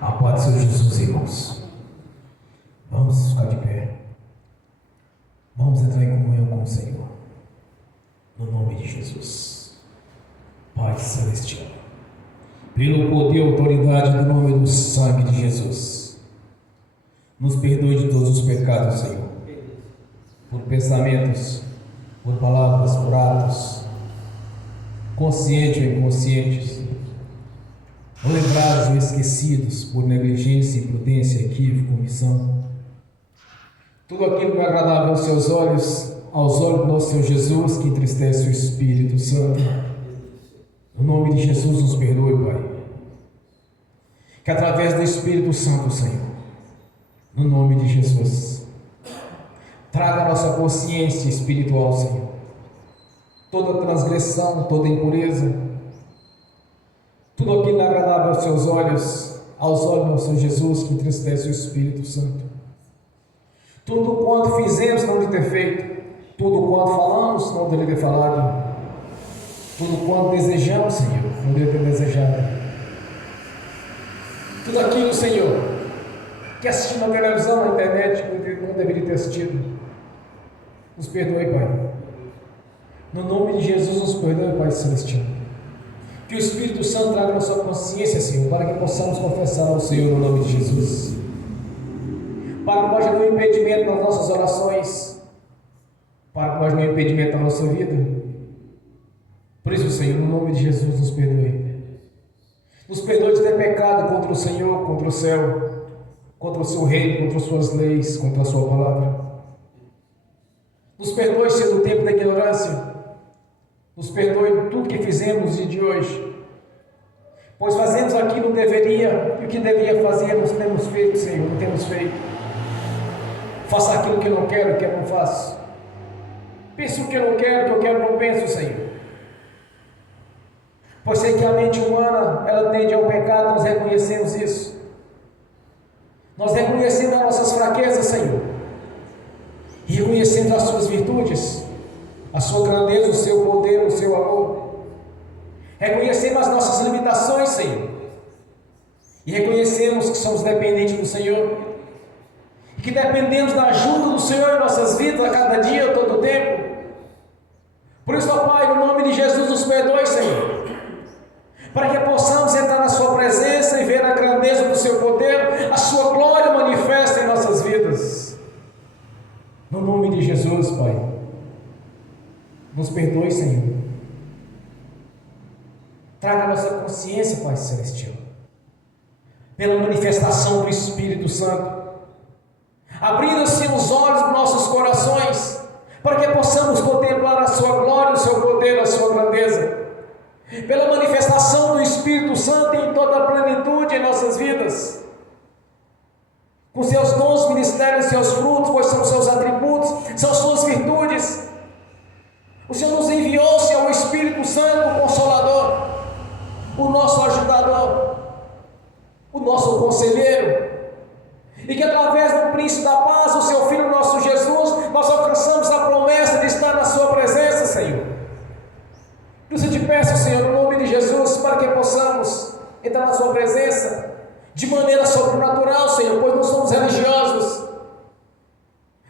A paz do Senhor Jesus, irmãos. Vamos ficar de pé. Vamos entrar em comunhão com o Senhor. No nome de Jesus. Pai Celestial. Pelo poder e autoridade do nome do sangue de Jesus. Nos perdoe de todos os pecados, Senhor. Por pensamentos, por palavras, por atos, conscientes ou inconscientes, lembrados ou esquecidos, por negligência, imprudência, equívoco, omissão. Tudo aquilo que é agradável aos seus olhos, aos olhos do nosso Senhor Jesus, que entristece o Espírito Santo. No nome de Jesus, nos perdoe, Pai. Que através do Espírito Santo, Senhor, no nome de Jesus, traga a nossa consciência espiritual, Senhor. Toda transgressão, toda impureza, tudo aquilo agradável aos seus olhos, aos olhos do Senhor Jesus, que entristece o Espírito Santo. Tudo quanto fizemos não de ter feito, tudo quanto falamos não de ter falado, tudo quanto desejamos, Senhor, não de ter desejado. Tudo aquilo, Senhor, que assistimos na televisão, na internet, não deveria ter assistido. Nos perdoe, Pai. No nome de Jesus, nos perdoe, Pai Celestial. Que o Espírito Santo traga na sua consciência, Senhor, para que possamos confessar ao Senhor no nome de Jesus. Para que nós não tenhamos impedimento nas nossas orações, para que nós não tenhamos impedimento na nossa vida. Por isso, Senhor, no nome de Jesus, nos perdoe. Nos perdoe de ter pecado contra o Senhor, contra o céu, contra o seu reino, contra as suas leis, contra a sua palavra. Nos perdoe, Senhor, no tempo da ignorância. Nos perdoe tudo que fizemos no dia de hoje, pois fazemos aquilo que deveria, e o que deveria fazer nós temos feito, Senhor, não temos feito. Faça aquilo que eu não quero, que eu não faço. Penso o que eu não quero, que eu quero não penso, Senhor. Pois sei que a mente humana, ela tende ao pecado, nós reconhecemos isso. Nós reconhecemos as nossas fraquezas, Senhor, e reconhecemos as suas virtudes, a sua grandeza, o seu poder, o seu amor. Reconhecemos as nossas limitações, Senhor, e reconhecemos que somos dependentes do Senhor, e que dependemos da ajuda do Senhor em nossas vidas, a cada dia, a todo tempo. Por isso, ó Pai, no nome de Jesus, nos perdoe, Senhor, para que possamos entrar na sua presença e ver a grandeza do seu poder, a sua glória manifesta em nossas vidas. No nome de Jesus, Pai, nos perdoe, Senhor. Traga a nossa consciência, Pai Celestial, pela manifestação do Espírito Santo, abrindo assim os olhos dos nossos corações, para que possamos contemplar a sua glória, o seu poder, a sua grandeza, pela manifestação do Espírito Santo em toda a plenitude em nossas vidas, com seus dons, ministérios, seus frutos, pois são seus atributos, são suas virtudes. O Senhor nos enviou, Senhor, o Espírito Santo, o Consolador, o nosso ajudador, o nosso conselheiro, e que através do Príncipe da Paz, o seu Filho, nosso Jesus, nós alcançamos a promessa de estar na sua presença, Senhor. Por isso eu te peço, Senhor, no nome de Jesus, para que possamos entrar na sua presença de maneira sobrenatural, Senhor, pois não somos religiosos,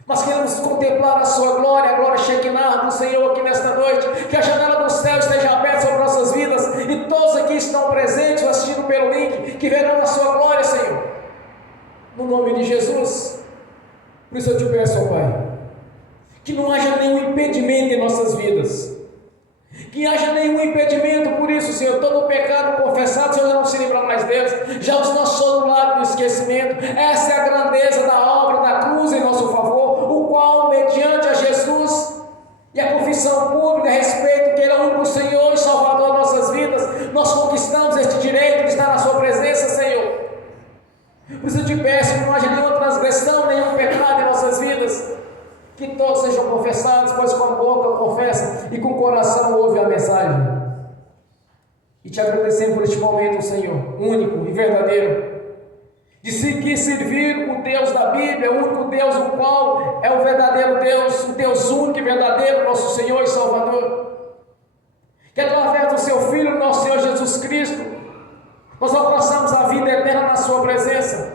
mas queremos contemplar a sua glória, a glória Shekinah do Senhor aqui nesta noite. Que a janela do céu esteja aberta sobre nossas vidas, e todos aqui estão presentes, assistindo pelo link, que verão a sua glória, Senhor, no nome de Jesus. Por isso eu te peço, ó Pai, que não haja nenhum impedimento em nossas vidas, que haja nenhum impedimento. Por isso, Senhor, todo pecado confessado, Senhor, já não se lembra mais deles, já os nossos anulados do esquecimento. Essa é a grandeza da obra da cruz em nosso favor, o qual, mediante a Jesus e a confissão pública a respeito que Ele é o único Senhor e Salvador das nossas vidas, nós conquistamos este direito de estar na sua presença, Senhor. Por isso eu te peço que não haja nenhuma transgressão, nenhum pecado em nossas vidas, que todos sejam confessados, pois com a boca confessa e com o coração ouve a mensagem. E te agradecemos por este momento, Senhor, único e verdadeiro, de seguir servir o Deus da Bíblia, o único Deus, o qual é o verdadeiro Deus, o Deus único e verdadeiro, nosso Senhor e Salvador. Que através do seu Filho, nosso Senhor Jesus Cristo, nós alcançamos a vida eterna na sua presença,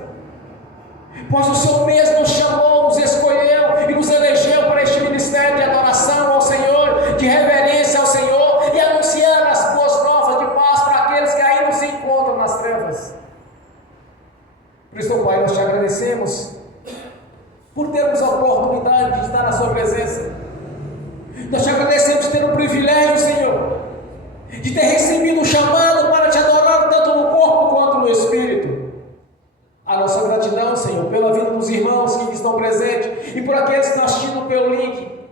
pois o Senhor mesmo nos chamou, nos escolheu e nos elegeu para este ministério de adoração ao Senhor, de reverência ao Senhor e anunciar as boas novas de paz para aqueles que ainda se encontram nas trevas. Por isso, Pai, nós te agradecemos por termos a oportunidade de estar na sua presença. Nós te agradecemos por ter o privilégio, Senhor, de ter recebido o chamado para te adorar tanto no corpo quanto no espírito. A nossa gratidão, Senhor, pela vida dos irmãos que estão presentes e por aqueles que estão assistindo pelo link.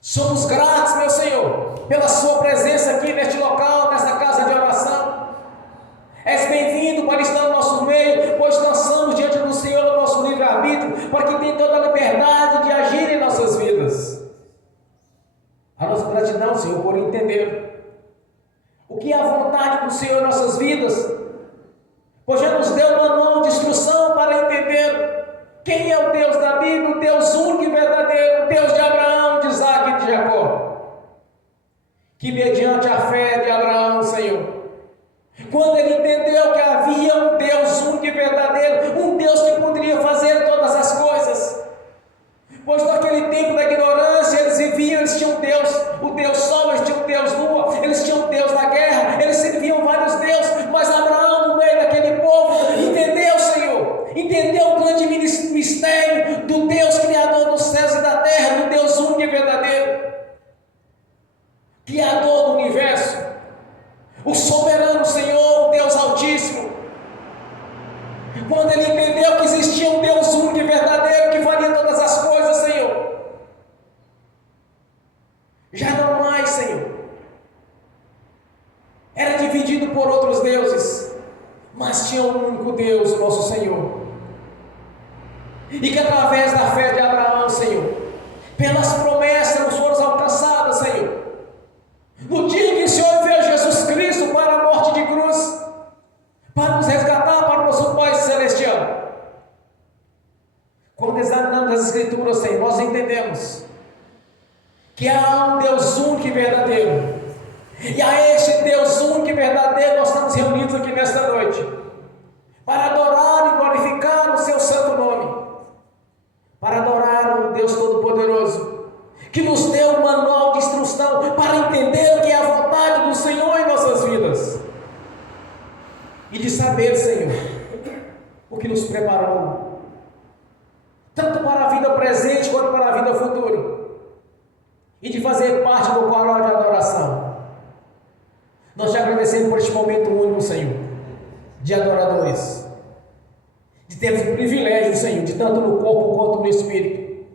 Somos gratos, meu Senhor, pela sua presença aqui neste local, nesta casa de oração. És bem-vindo para estar no nosso meio, pois nós estamos diante do Senhor, do nosso livre-arbítrio, para que tem toda a liberdade de agir em nossas vidas. A nossa gratidão, Senhor, por entender o que é a vontade do Senhor em nossas vidas, pois já nos deu um manual de instrução para entender quem é o Deus da Bíblia, o Deus único e verdadeiro, o Deus de Abraão, de Isaac e de Jacó, que mediante a fé de Abraão, Senhor, quando ele entendeu que havia um Deus único e verdadeiro, um Deus que poderia fazer todas as coisas, pois naquele tempo da ignorância eles viviam, eles tinham Deus, o Deus Sol, eles tinham Deus Lua, eles tinham Deus da guerra, eles serviam vários deuses, mas Abraão, no meio daquele povo, entendeu, Senhor, entendeu o grande mistério do Deus Criador dos céus e da terra, do Deus único e verdadeiro, Criador do universo, o soberano Senhor, o Deus Altíssimo. Quando ele entendeu que existia um Deus único e verdadeiro que faria todas as coisas, Senhor, já não mais, Senhor, era dividido por outros deuses, mas tinha um único Deus, o nosso Senhor, e que através da fé de Abraão, Senhor, pelas promessas nos foram alcançadas, Senhor, no dia que o Senhor enviou Jesus Cristo para a morte de cruz, para nos resgatar para o nosso Pai Celestial. Quando examinamos as Escrituras, Senhor, nós entendemos que há um Deus único e verdadeiro, e a este Deus único e verdadeiro nós estamos reunidos aqui nesta noite, para adorar e glorificar o seu santo nome, para adorar o Deus Todo-Poderoso, que nos deu um manual de instrução para entender o que é a vontade do Senhor em nossas vidas, e de saber, Senhor, o que nos preparou, tanto para a vida presente quanto para a vida futura, e de fazer parte do coral de adoração. Nós te agradecemos por este momento único, Senhor, de adoradores, de termos o privilégio, Senhor, de tanto no corpo quanto no espírito,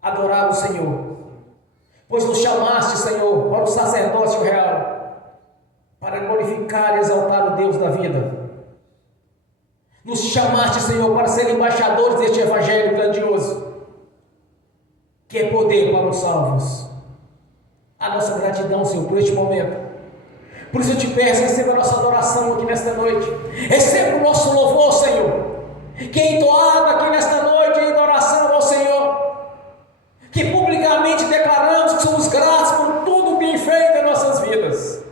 adorar o Senhor, pois nos chamaste, Senhor, para o sacerdócio real, para glorificar e exaltar o Deus da vida. Nos chamaste, Senhor, para ser embaixadores deste evangelho grandioso, que é poder para os salvos. A nossa gratidão, Senhor, por este momento. Por isso eu te peço, receba a nossa adoração aqui nesta noite, receba o nosso louvor, Senhor, que é entoado aqui nesta noite em adoração ao Senhor, que publicamente declaramos que somos gratos por tudo o bem feito em nossas vidas.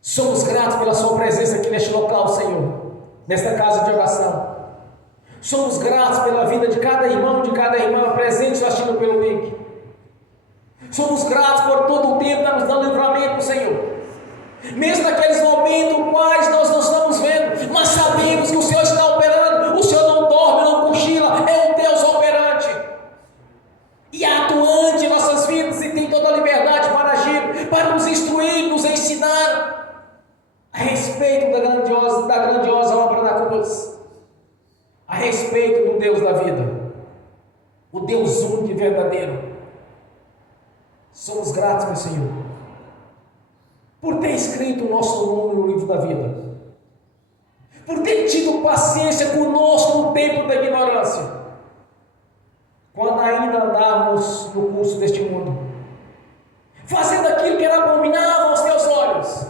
Somos gratos pela sua presença aqui neste local, Senhor, nesta casa de oração. Somos gratos pela vida de cada irmão, de cada irmã presente assistindo pelo link. Somos gratos por todo o tempo que nos dá livramento, Senhor, mesmo naqueles momentos quais nós não estamos vendo, mas sabemos que o Senhor está operando. O Senhor não dorme, não cochila, é um Deus operante e atuante em nossas vidas, e tem toda a liberdade para agir, para nos instruir, nos ensinar a respeito da grandiosa obra da cruz, a respeito do Deus da vida, o Deus único e verdadeiro. Somos gratos, meu Senhor, por ter escrito o nosso nome no livro da vida, por ter tido paciência conosco no tempo da ignorância, quando ainda andávamos no curso deste mundo, fazendo aquilo que era abominável aos teus olhos.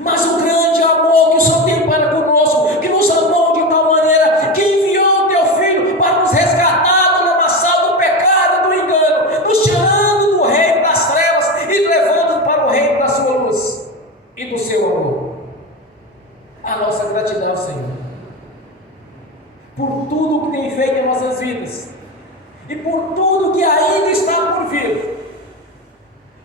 Mas o grande amor que o Senhor tem para conosco, que nos amou de tal maneira que enviou o teu Filho para nos resgatar do lamaçal do pecado, do engano, nos tirando do reino das trevas e levando para o reino da sua luz e do seu amor. gratidão, Senhor, por tudo que tem feito em nossas vidas e por tudo que ainda está por vir,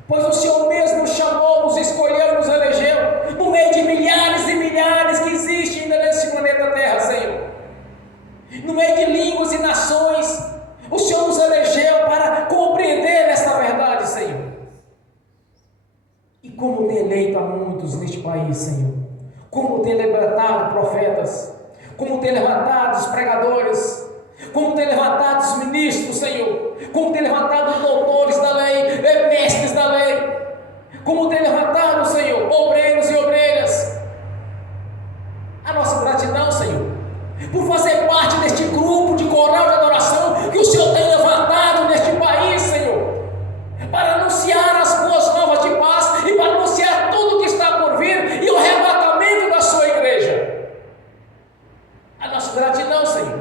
pois o Senhor mesmo nos chamou, nos escolheu, nos elegeu, no meio de milhares e milhares que existem ainda nesse planeta Terra, Senhor, no meio de línguas e nações, o Senhor nos elegeu para compreender esta verdade, Senhor. E como tem eleito a muitos neste país, Senhor, como tem levantado profetas, como tem levantado os pregadores, como tem levantado os ministros, Senhor, como tem levantado os doutores da lei, mestres da lei, como tem levantado, Senhor, obreiros e obreiras. A nossa gratidão, Senhor, por fazer parte deste grupo de coral de adoração que o Senhor tem levantado neste país, Senhor, para anunciar as boas novas de paz e para anunciar tudo que está por vir e o arrebatamento da sua igreja. A nossa gratidão, Senhor,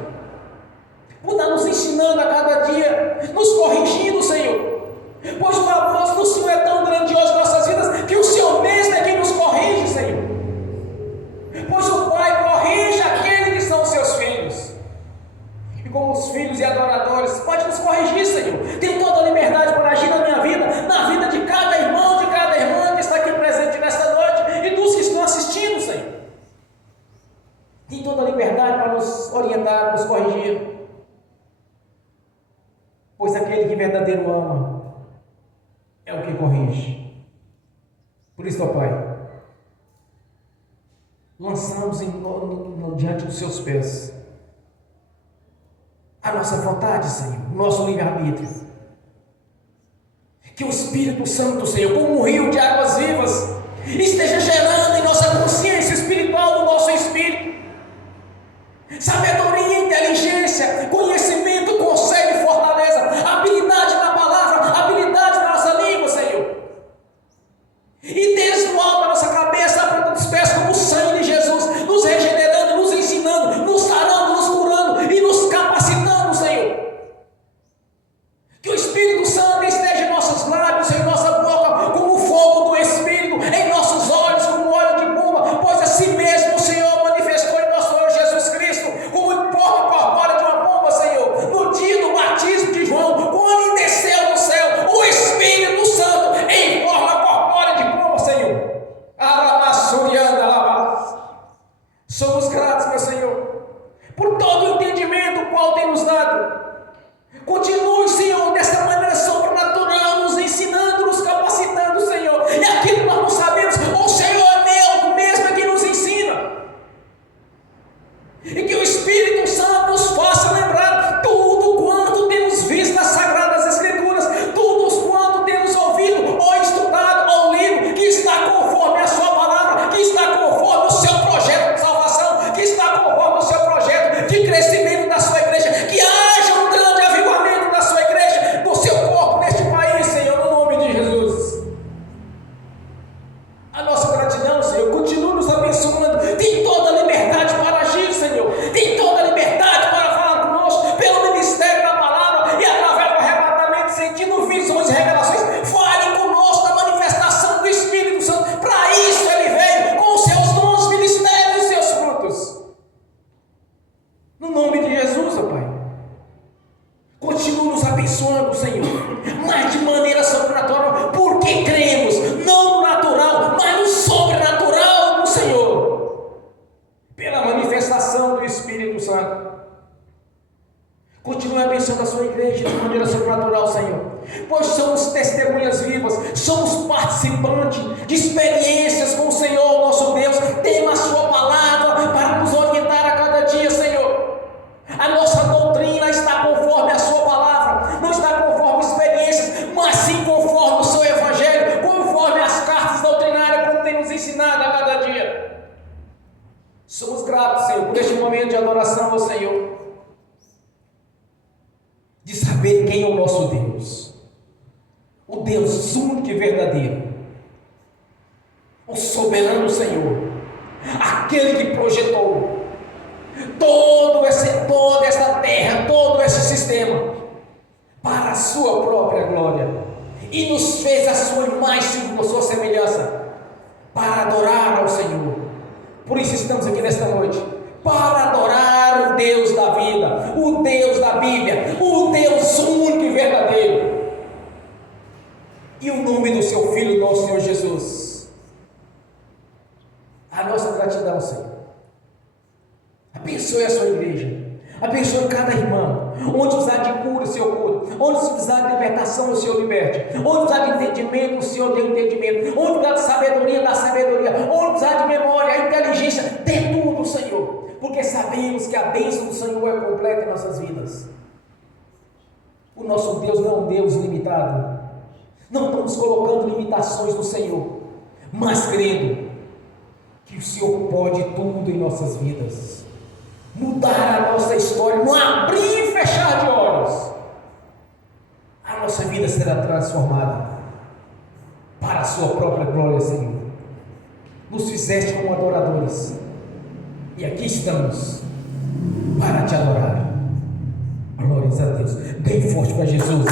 por estar nos ensinando a cada dia, nos corrigindo, Senhor, pois o amor do Senhor é tão grandioso em nossas vidas que o Senhor mesmo é quem nos corrige, Senhor, pois o Pai corrige aqueles que são seus filhos, e como os filhos e adoradores, pode nos corrigir, Senhor, tem toda a liberdade para agir na minha vida, na vida de cada irmão, de cada irmã que está aqui presente nesta noite e dos que estão assistindo, Senhor, tem toda a liberdade para nos orientar, nos corrigir, pois aquele que verdadeiro ama é o que corrige. Por isso, ó Pai, lançamos diante dos seus pés a nossa vontade, Senhor, o nosso livre-arbítrio, que o Espírito Santo, Senhor, como um rio de águas vivas, esteja gerando em nossa consciência espiritual, no nosso espírito, sabedoria, inteligência, conhecimento, conselho e fortaleza, habilidade na palavra, habilidade na nossa língua, Senhor, e desde o alto da nossa cabeça, a ponta dos pés, como o sangue de Jesus, nos regenerando, nos ensinando, nos sarando, nos curando e nos capacitando, Senhor, que o Espírito Santo esteja em nossos lábios, em nossa boca, como o fogo do Espírito, em nossos olhos, como óleo de pomba, pois assim mesmo o Senhor manifestou em nosso Senhor Jesus Cristo, como em forma corpórea de uma pomba, Senhor, no dia do batismo de João, quando ele desceu do céu, o Espírito Santo em forma corpórea de pomba, Senhor. Somos gratos, meu Senhor, por todo o entendimento o qual tem nos dado. Continue, Senhor, desta maneira sobrenatural, nos ensinando, nos capacitando, Senhor. E aquilo que nós não sabemos, o Senhor é mesmo é quem nos ensina. E que o Espírito Santo nos faça lembrar tudo quanto temos visto nas Sagradas Escrituras, tudo quanto temos ouvido, ou estudado, ou lido, que está conforme a sua palavra, que está conforme o seu projeto de salvação, que está conforme o seu projeto de crescimento da sua igreja, que haja um grande avivamento da sua igreja, do seu corpo neste país, Senhor, no nome de Jesus. A nossa gratidão, Senhor, continua nos abençoando, tem toda a liberdade para agir, Senhor, tem toda a liberdade para falar conosco, pelo ministério da palavra e através do arrebatamento, sentindo visões e revelações. Fale conosco da manifestação do Espírito Santo, para isso ele veio, com os seus dons, ministérios e seus frutos. No nome de Jesus, ó Pai, continua nos abençoando, Senhor, mas de maneira sobrenatural, porque cremos, não no natural, mas no sobrenatural do Senhor, pela manifestação do Espírito Santo. Continue abençoando a sua igreja de maneira sobrenatural, Senhor, pois somos testemunhas vivas, somos participantes de experiências com o Senhor, nosso Deus. Temos a sua palavra para nos orientar a cada dia, Senhor. A nossa doutrina está conforme a sua palavra, não está conforme experiências, mas sim conforme o seu evangelho, conforme as cartas doutrinárias, como tem nos ensinado a cada dia. Somos gratos, Senhor, por este momento de adoração ao Senhor, de saber quem é o nosso Deus, o Deus único e verdadeiro, o soberano Senhor, aquele que projetou toda esta terra, todo esse sistema para a sua própria glória e nos fez a sua imagem e a sua semelhança para adorar ao Senhor. Por isso estamos aqui nesta noite, Abençoe a sua igreja. Abençoe cada irmão. Onde precisar de cura, o Senhor cura. Onde precisar de libertação, o Senhor liberte. Onde precisar de entendimento, o Senhor dê entendimento. Onde precisar de sabedoria, dá sabedoria. Onde precisar de memória, inteligência, dê tudo, Senhor. Porque sabemos que a bênção do Senhor é completa em nossas vidas. O nosso Deus não é um Deus limitado. Não estamos colocando limitações no Senhor, mas crendo que o Senhor pode tudo em nossas vidas. Mudar a nossa história, no abrir e fechar de olhos, a nossa vida será transformada para a sua própria glória, Senhor. Nos fizeste como adoradores, e aqui estamos para te adorar. Glórias a Deus. Bem forte para Jesus.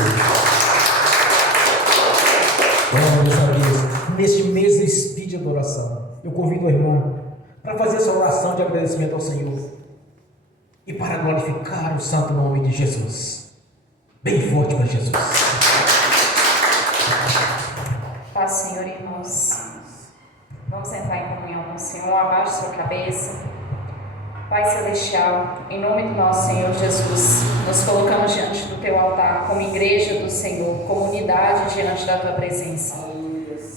Glórias a Deus. Neste mês de espírito de adoração, eu convido o irmão para fazer essa oração de agradecimento ao Senhor e para glorificar o santo nome de Jesus. Bem forte para Jesus. Paz, Senhor, irmãos. Vamos entrar em comunhão com o Senhor. Abaixe sua cabeça. Pai Celestial, em nome do nosso Senhor Jesus, nos colocamos diante do Teu altar como igreja do Senhor, como unidade diante da Tua presença.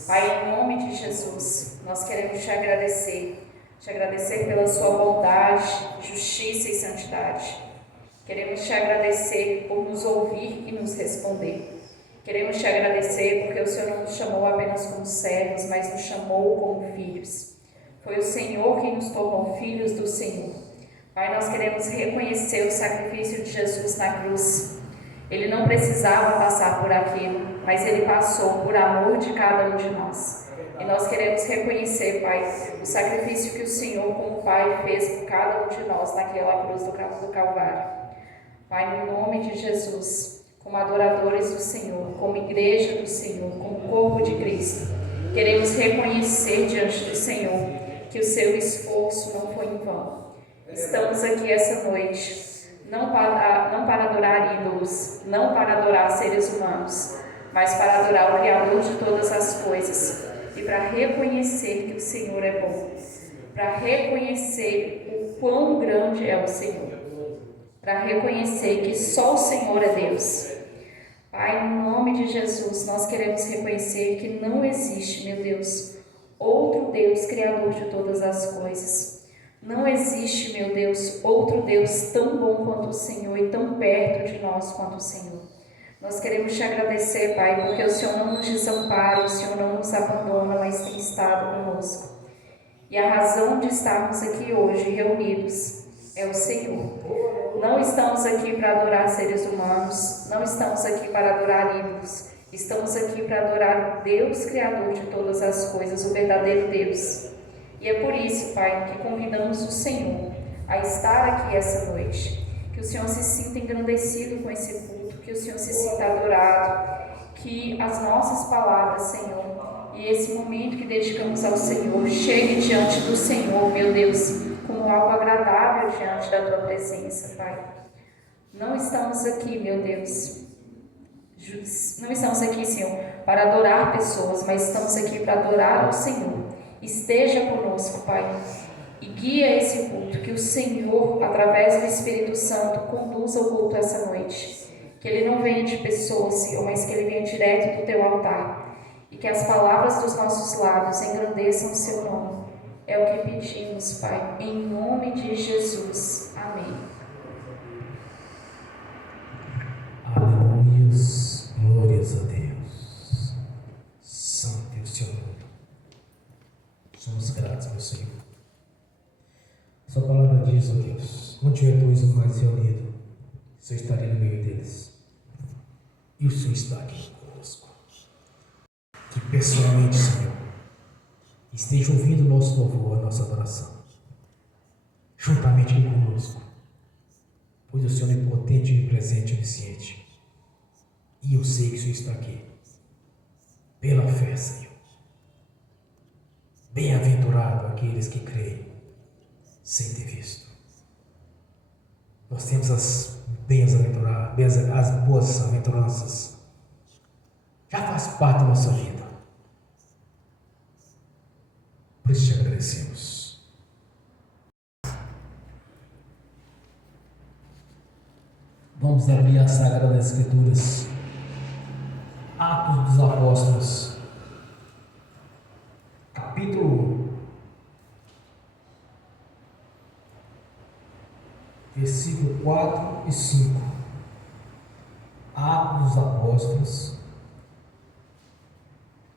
Pai, em nome de Jesus, nós queremos Te agradecer pela Sua bondade, justiça e santidade. Queremos Te agradecer por nos ouvir e nos responder. Queremos Te agradecer porque o Senhor não nos chamou apenas como servos, mas nos chamou como filhos. Foi o Senhor quem nos tornou filhos do Senhor. Pai, nós queremos reconhecer o sacrifício de Jesus na cruz. Ele não precisava passar por aquilo, mas Ele passou por amor de cada um de nós. E nós queremos reconhecer, Pai, o sacrifício que o Senhor, como Pai, fez por cada um de nós naquela cruz do Calvário. Pai, no nome de Jesus, como adoradores do Senhor, como igreja do Senhor, como corpo de Cristo, queremos reconhecer diante do Senhor que o seu esforço não foi em vão. Estamos aqui essa noite, não para adorar ídolos, não para adorar seres humanos, mas para adorar o Criador de todas as coisas e para reconhecer que o Senhor é bom, para reconhecer o quão grande é o Senhor, para reconhecer que só o Senhor é Deus. Pai, no nome de Jesus, nós queremos reconhecer que não existe, meu Deus, outro Deus criador de todas as coisas. Não existe, meu Deus, outro Deus tão bom quanto o Senhor e tão perto de nós quanto o Senhor. Nós queremos Te agradecer, Pai, porque o Senhor não nos desampara, o Senhor não nos abandona, mas tem estado conosco. E a razão de estarmos aqui hoje reunidos é o Senhor. Não estamos aqui para adorar seres humanos, não estamos aqui para adorar ídolos, estamos aqui para adorar o Deus Criador de todas as coisas, o verdadeiro Deus. E é por isso, Pai, que convidamos o Senhor a estar aqui essa noite, que o Senhor se sinta engrandecido com esse culto, que o Senhor se sinta adorado, que as nossas palavras, Senhor, e esse momento que dedicamos ao Senhor, chegue diante do Senhor, meu Deus, como algo agradável diante da Tua presença, Pai. Não estamos aqui, meu Deus, não estamos aqui, Senhor, para adorar pessoas, mas estamos aqui para adorar ao Senhor. Esteja conosco, Pai, e guia esse culto, que o Senhor, através do Espírito Santo, conduza o culto essa noite. Que ele não venha de pessoas, Senhor, mas que ele venha direto do Teu altar. E que as palavras dos nossos lábios engrandeçam o Seu nome. É o que pedimos, Pai, em nome de Jesus. Amém. Aleluia, glórias a Deus. Santo é o Seu nome. Somos gratos, meu Senhor. Sua palavra diz, ó Deus, onde tiver dois ou mais reunidos, o Senhor estaria no meio deles. E o Senhor está aqui conosco. Que pessoalmente, Senhor, esteja ouvindo o nosso louvor, a nossa adoração, juntamente aqui conosco, pois o Senhor é onipotente, onipresente e onisciente. E eu sei que o Senhor está aqui, pela fé, Senhor. Bem-aventurado aqueles que creem sem ter visto. Nós temos as boas aventuranças. Já faz parte da nossa vida. Por isso te agradecemos. Vamos abrir as Sagradas Escrituras. Atos dos Apóstolos, capítulo 1, versículo 4 e 5. Atos dos Apóstolos,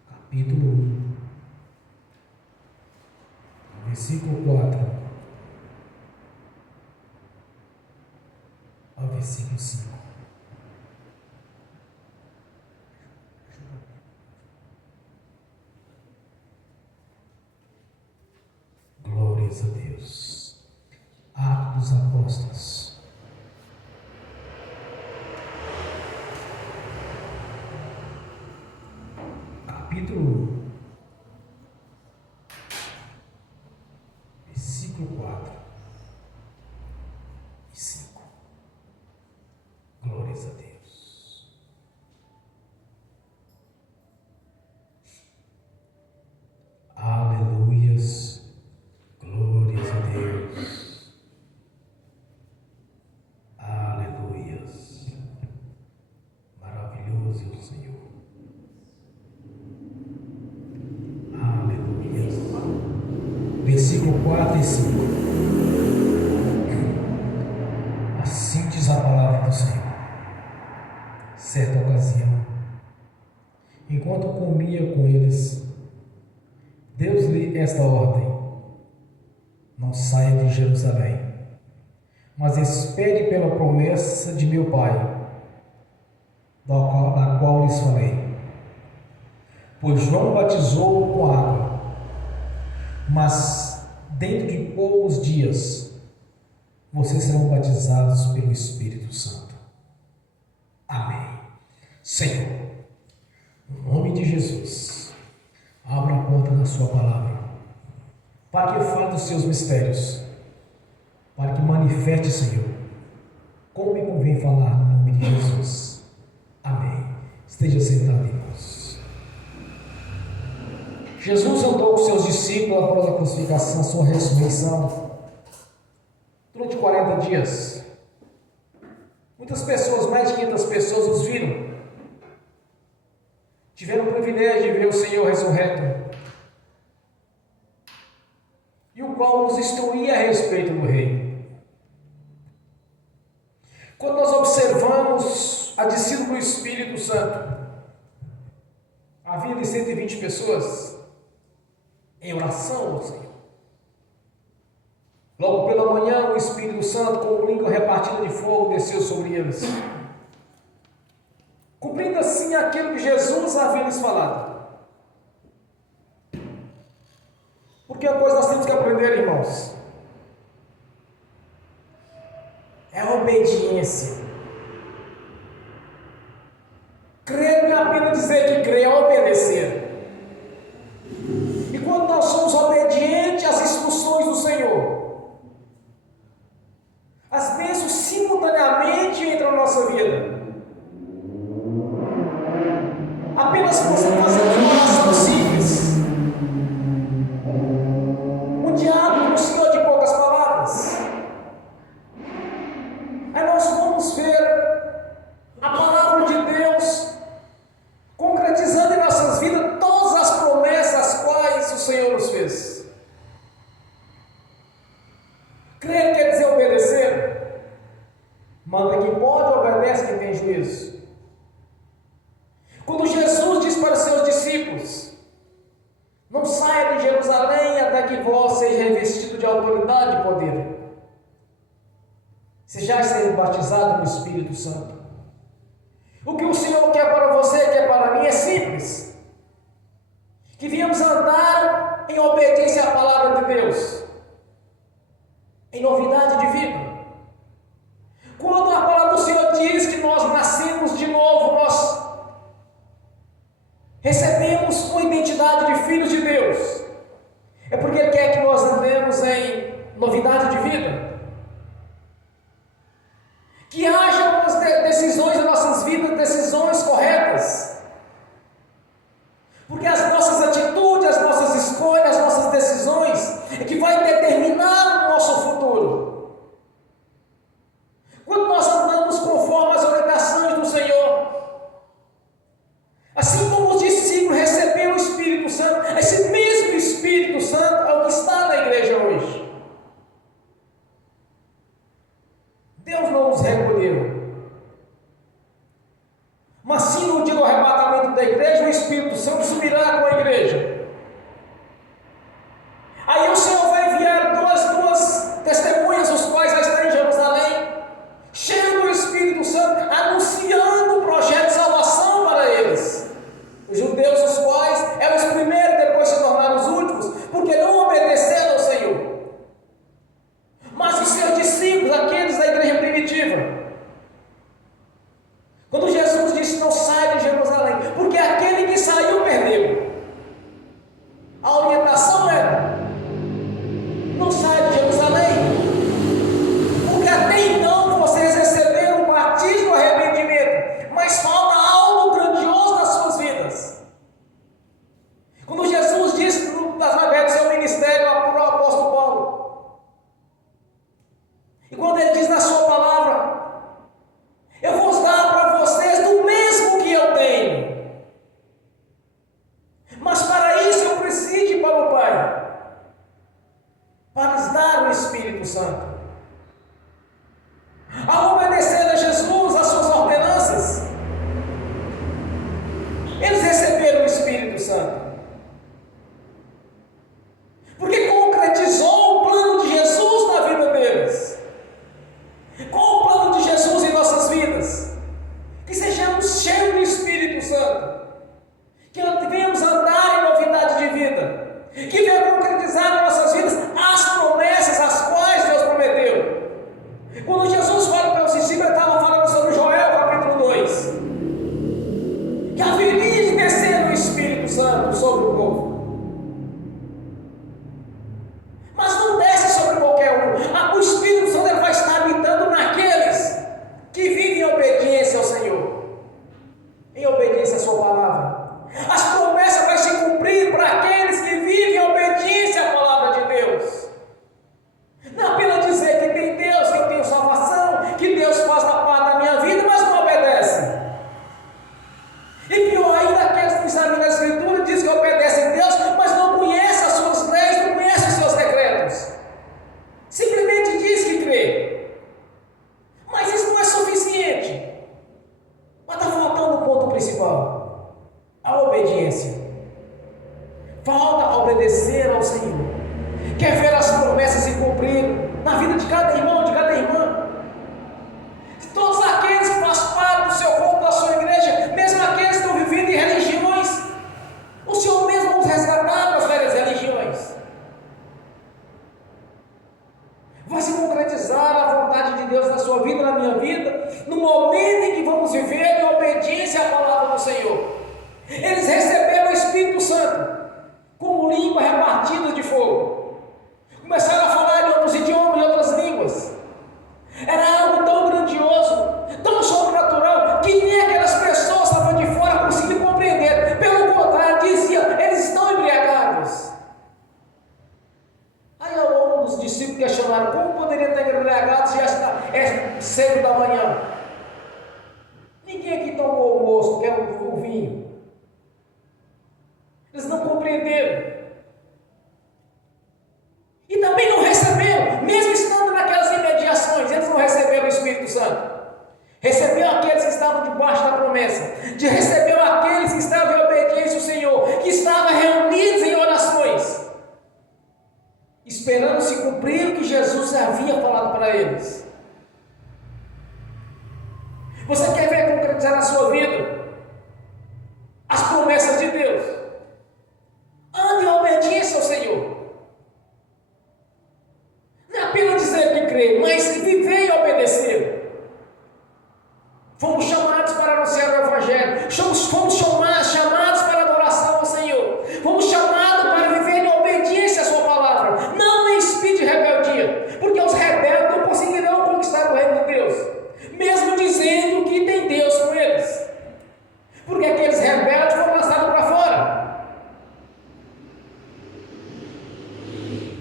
capítulo 1, versículo 4 ao versículo 5. Glórias a Deus. Atos dos Apóstolos, capítulo 1, versículo 4 e 5. Glórias a Deus. Aleluias. Glórias a Deus. Aleluias. Maravilhoso é o Senhor. Aleluias. Versículo 4 e 5. Assim diz a palavra do Senhor. Certa ocasião, enquanto comia com eles, deu-lhe esta ordem: não saia de Jerusalém, mas espere pela promessa de meu Pai, da qual lhes falei. Pois João batizou com água, mas dentro de poucos dias vocês serão batizados pelo Espírito Santo. Amém. Senhor, no nome de Jesus, abra a porta da sua palavra, para que eu fale dos seus mistérios, para que manifeste, Senhor, como me convém falar no nome de Jesus. Amém. Esteja sentado, irmãos. Jesus andou com seus discípulos após a crucificação, a sua ressurreição, durante 40 dias. Muitas pessoas, mais de 500 pessoas, os viram. Tiveram o privilégio de ver o Senhor ressurreto, e o qual nos instruía a respeito do Rei. Quando nós observamos a descida do Espírito Santo, havia de 120 pessoas em oração ao Senhor. Logo pela manhã, o Espírito Santo, com língua repartida de fogo, desceu sobre eles, cumprindo assim aquilo que Jesus havia lhes falado. Porque a coisa nós temos que aprender, irmãos, é a obediência. Crer não é apenas dizer que crê, é obedecer. E quando nós somos obedientes às instruções do Senhor, as bênçãos simultaneamente entram na nossa vida. Apenas você fazendo uma oração simples, um diálogo com o Senhor de poucas palavras, aí nós vamos ver a palavra de Deus concretizando em nossas vidas todas as promessas quais o Senhor nos fez. Crer quer dizer obedecer. Manda quem pode, obedece quem tem juízo. Quando Jesus diz para os seus discípulos: não saia de Jerusalém até que vós seja revestido de autoridade e poder, sejais ser batizado no Espírito Santo. O que o Senhor quer para você, quer para mim, é simples: que viemos andar em obediência à palavra de Deus, em novidade de vida. Quando a palavra do Senhor diz que nós nascemos de novo, nós recebemos uma identidade de filhos de Deus, é porque Ele quer que nós andemos em novidade de vida, que haja umas decisões nas nossas vidas, decisões corretas, porque as nossas atitudes, as nossas escolhas, as nossas decisões é que vai determinar o nosso futuro. Quando nós andamos conforme Deus não os recolheu. Mas sim, no dia do arrebatamento da igreja, o Espírito Santo subirá com a igreja. Aí o Senhor vai enviar duas testemunhas, os quais já estão em Jerusalém, cheios do Espírito Santo, anunciando o projeto de salvação para eles. Os judeus, os quais eram os primeiros, depois se tornaram os últimos, porque não obedeceram ao Senhor. Mas os seus discípulos, aqueles da igreja primitiva, quando Jesus disse: não sai de Jerusalém, porque aquele que saiu perdeu. A orientação era: não sai de Jerusalém, porque até então vocês receberam o batismo do arrependimento, mas falta algo grandioso nas suas vidas. Quando Jesus disse nas marcas do seu ministério para o apóstolo Paulo, e quando ele diz na sua palavra: eu vou dar para vocês do mesmo que eu tenho, mas para isso eu preciso ir para o Pai, para lhes dar o Espírito Santo. Ao obedecer a Jesus, as suas ordenanças, eles receberam o Espírito Santo, porque concretizou o plano de Jesus na vida deles. Qual o plano de Jesus em nossas vidas? Que sejamos cheios do Espírito Santo, que venhamos andar em novidade de vida, que venhamos concretizar em nossas vidas as promessas as quais Deus prometeu. Quando Jesus fala para os discípulos, ele estava falando sobre Joel capítulo 2, que haveria de descer o Espírito Santo sobre o povo. Mas não desce sobre qualquer um. O Espírito Santo ele vai estar habitando naqueles que vivem em obediência ao Senhor, em obediência à sua palavra. As promessas vão se cumprir para aqueles que vivem em obediência à palavra de Deus. Não apenas dizer que tem Deus, que eu tenho salvação, que Deus faz da parte da minha vida, mas não obedece. E pior ainda, aqueles que examinam a Escritura dizem que obedecem a Deus, mas não conhecem as suas leis, não conhecem os seus decretos. Simplesmente diz que crê. Mas isso não é suficiente. Mas está faltando o ponto principal: a obediência. Falta obedecer ao Senhor. Quer ver as promessas se cumprir na vida de cada irmão, de cada irmã? Todos aqueles que fazem parte do seu corpo, da sua igreja, mesmo aqueles que estão vivendo em religiões, o Senhor mesmo nos resgatar das velhas religiões. Vai se concretizar a vontade de Deus na sua vida, na minha vida, no momento em que vamos viver em obediência à palavra do Senhor. Eles receberam o Espírito Santo como línguas repartidas de fogo. Começaram a falar em outros idiomas, em outras línguas. Era algo tão grandioso, tão sobrenatural, que nem aquelas pessoas que estavam de fora conseguiam compreender. Pelo contrário, diziam: eles estão embriagados. Aí ao longo dos discípulos questionaram: como poderia estar embriagados se já é cedo da manhã? Ninguém aqui tomou o mosto, que é o vinho. Eles não compreenderam. E também não receberam, mesmo estando naquelas imediações, eles não receberam o Espírito Santo. Recebeu aqueles que estavam debaixo da promessa, recebeu aqueles que estavam em obediência ao Senhor, que estavam reunidos em orações, esperando se cumprir o que Jesus havia falado para eles. Você quer ver concretizar na sua vida as promessas de Deus? Ande em obediência ao Senhor. Não é apenas dizer que crê, mas viver e obedecer. Fomos chamados para anunciar o Evangelho. Fomos chamados para adoração ao Senhor. Fomos chamados para viver em obediência à sua palavra. Não em espírito de rebeldia. Porque os rebeldes não conseguirão conquistar o reino de Deus, mesmo dizendo que tem Deus com eles. Porque aqueles rebeldes foram lançados para fora.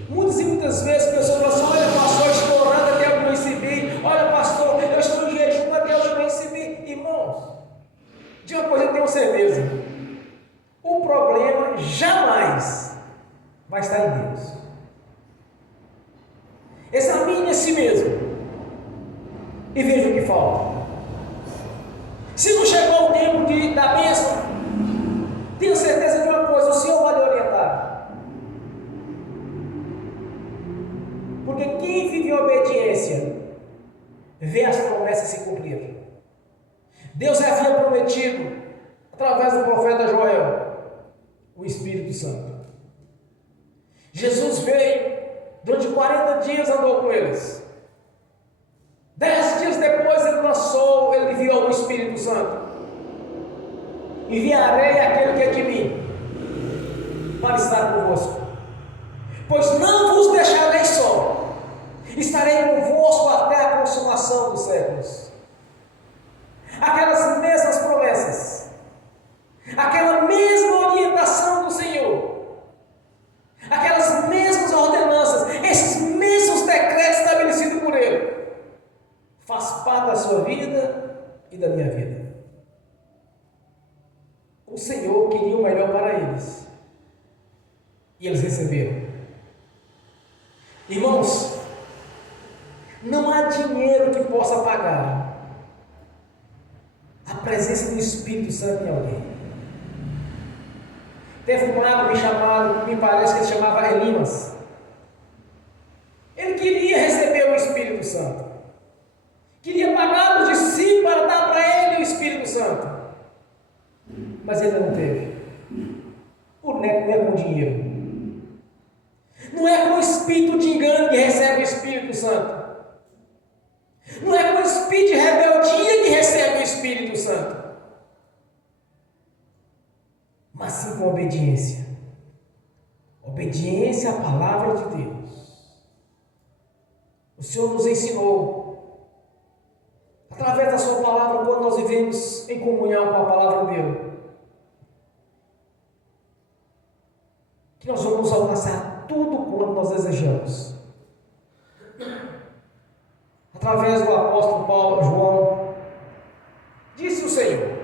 Muitas vezes pessoas falam assim: olha, pastor, estou orando até eu me receber. Olha, pastor, eu estou em jejum até eu me receber. Irmãos, de uma coisa eu tenho certeza: o problema jamais vai estar em Deus. Examine a si mesmo. e veja o que falta. Se não chegou o tempo da bênção, tenho certeza de uma coisa: o Senhor vai lhe orientar. Porque quem vive em obediência vê as promessas se cumprir. Deus havia prometido, através do profeta Joel, o Espírito Santo. Jesus veio, durante 40 dias andou com eles. 10 dias depois ele enviou o Espírito Santo. Enviarei aquele que é de mim, para estar convosco. Pois não vos deixarei só, estarei convosco até a consumação dos séculos. Aquelas mesmas promessas, aquela mesma orientação do Senhor, aquelas mesmas ordenanças, esses mesmos decretos estabelecidos por Ele, faz parte da sua vida e da minha vida. O Senhor queria o melhor para eles, e eles receberam. Irmãos, não há dinheiro que possa pagar a presença do Espírito Santo em alguém. Teve um mago me chamado, me parece que ele chamava Elimas. Ele queria receber o Espírito Santo, queria pagar os discípulos para dar para ele o Espírito Santo, mas ele não teve. Não é com dinheiro, não é com o espírito de engano que recebe o Espírito Santo, não é com o espírito de rebeldia que recebe o Espírito Santo, mas sim com obediência. Obediência à palavra de Deus. O Senhor nos ensinou, através da sua palavra, quando nós vivemos em comunhão com a palavra dele, que nós vamos alcançar tudo quanto nós desejamos. Através do apóstolo Paulo, João, disse o Senhor: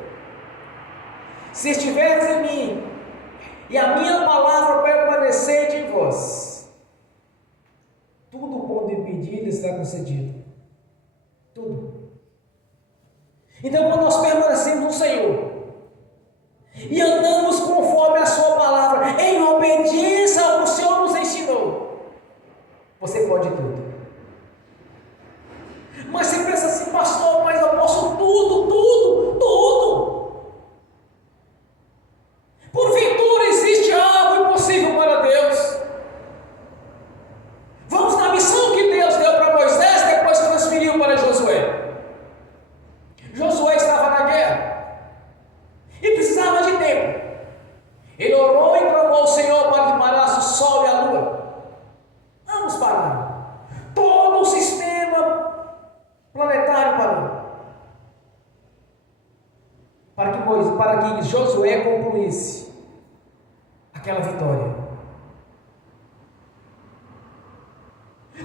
se estiveres em mim e a minha palavra permanecer em vós, tudo quanto pedir será concedido. Tudo. Então, quando nós permanecemos no Senhor e andamos conforme a sua palavra, em obediência ao que o Senhor nos ensinou, você pode tudo. Mas você pensa assim: pastor, mas eu posso tudo. Porventura existe algo impossível para Deus? Vamos na missão que Deus deu para Moisés, depois transferiu para Josué. Josué estava na guerra e precisava de tempo. Ele orou e clamou ao Senhor para que parasse o sol e a lua. Ambos pararam. Todo o sistema planetário parou. Para que Josué concluísse aquela vitória.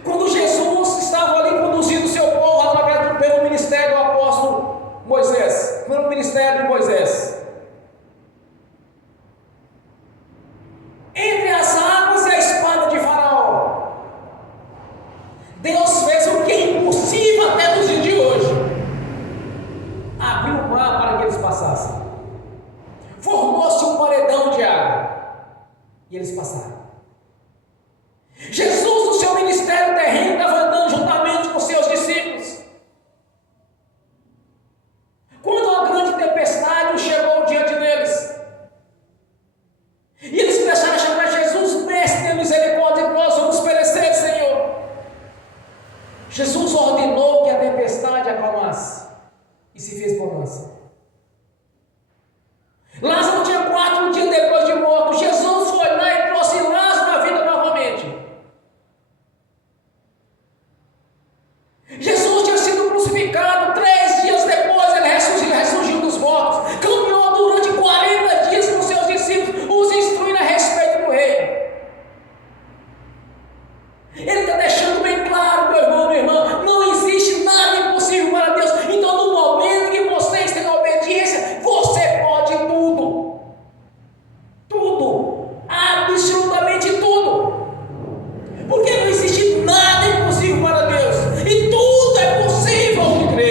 Quando Jesus estava ali conduzindo o seu povo através pelo ministério do apóstolo Moisés, pelo ministério de Moisés, entre as águas e a espada de Faraó, Deus fez o que é impossível até nos dias de hoje: abriu o mar para que eles passassem. Formou-se um paredão de água e eles passaram. Jesus, no seu ministério terreno, estava andando juntamente com seus discípulos, quando uma grande tempestade chegou diante deles, e eles começaram a chamar Jesus: mestre, tenha misericórdia de nós, vamos perecer, Senhor. Jesus ordenou que a tempestade acalmasse e se fez bonança. Lázaro tinha 4 dias depois de morto. Jesus foi lá e trouxe Lázaro na vida novamente. Jesus tinha sido crucificado. 3 dias depois ele ressurgiu dos mortos. Caminhou durante 40 dias com seus discípulos, os instruindo a respeito do reino. Ele está deixando bem claro, meu irmão, minha irmã: não existe nada impossível para Deus. Então, no momento que você está em obediência, você pode tudo. Tudo. Absolutamente tudo. Porque não existe nada impossível para Deus. E tudo é possível de crer.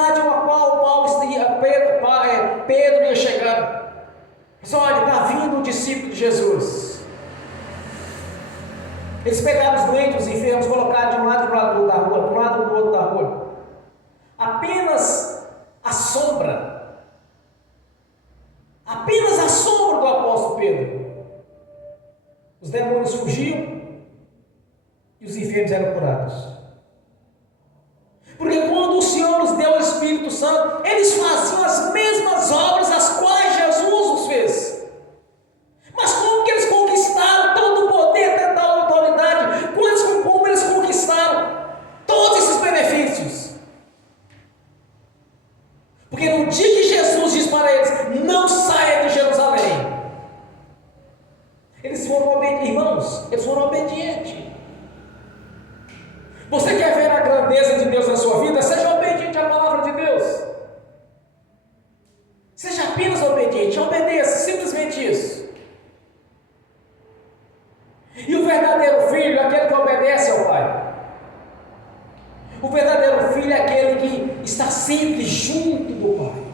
cidade a qual Pedro ia chegar. Mas olha, está vindo um discípulo de Jesus. Eles pegaram os doentes, os enfermos, colocaram de um lado para o outro da rua, de um lado para o outro da rua. Apenas a sombra do apóstolo Pedro. Os demônios fugiam e os enfermos eram curados. Porque quando o Senhor nos deu o Espírito Santo, eles faziam as mesmas obras as quais Jesus os fez. Mas como que eles conquistaram tanto poder, tanta autoridade? Como eles conquistaram todos esses benefícios? Porque no dia que Jesus diz para eles, não saia de Jerusalém, eles foram obedientes, irmãos, eles foram obedientes. Você quer ver a grandeza de Deus na sua vida? Seja obediente à palavra de Deus. Seja apenas obediente, obedeça, simplesmente isso. E o verdadeiro filho é aquele que obedece ao Pai. O verdadeiro filho é aquele que está sempre junto do Pai.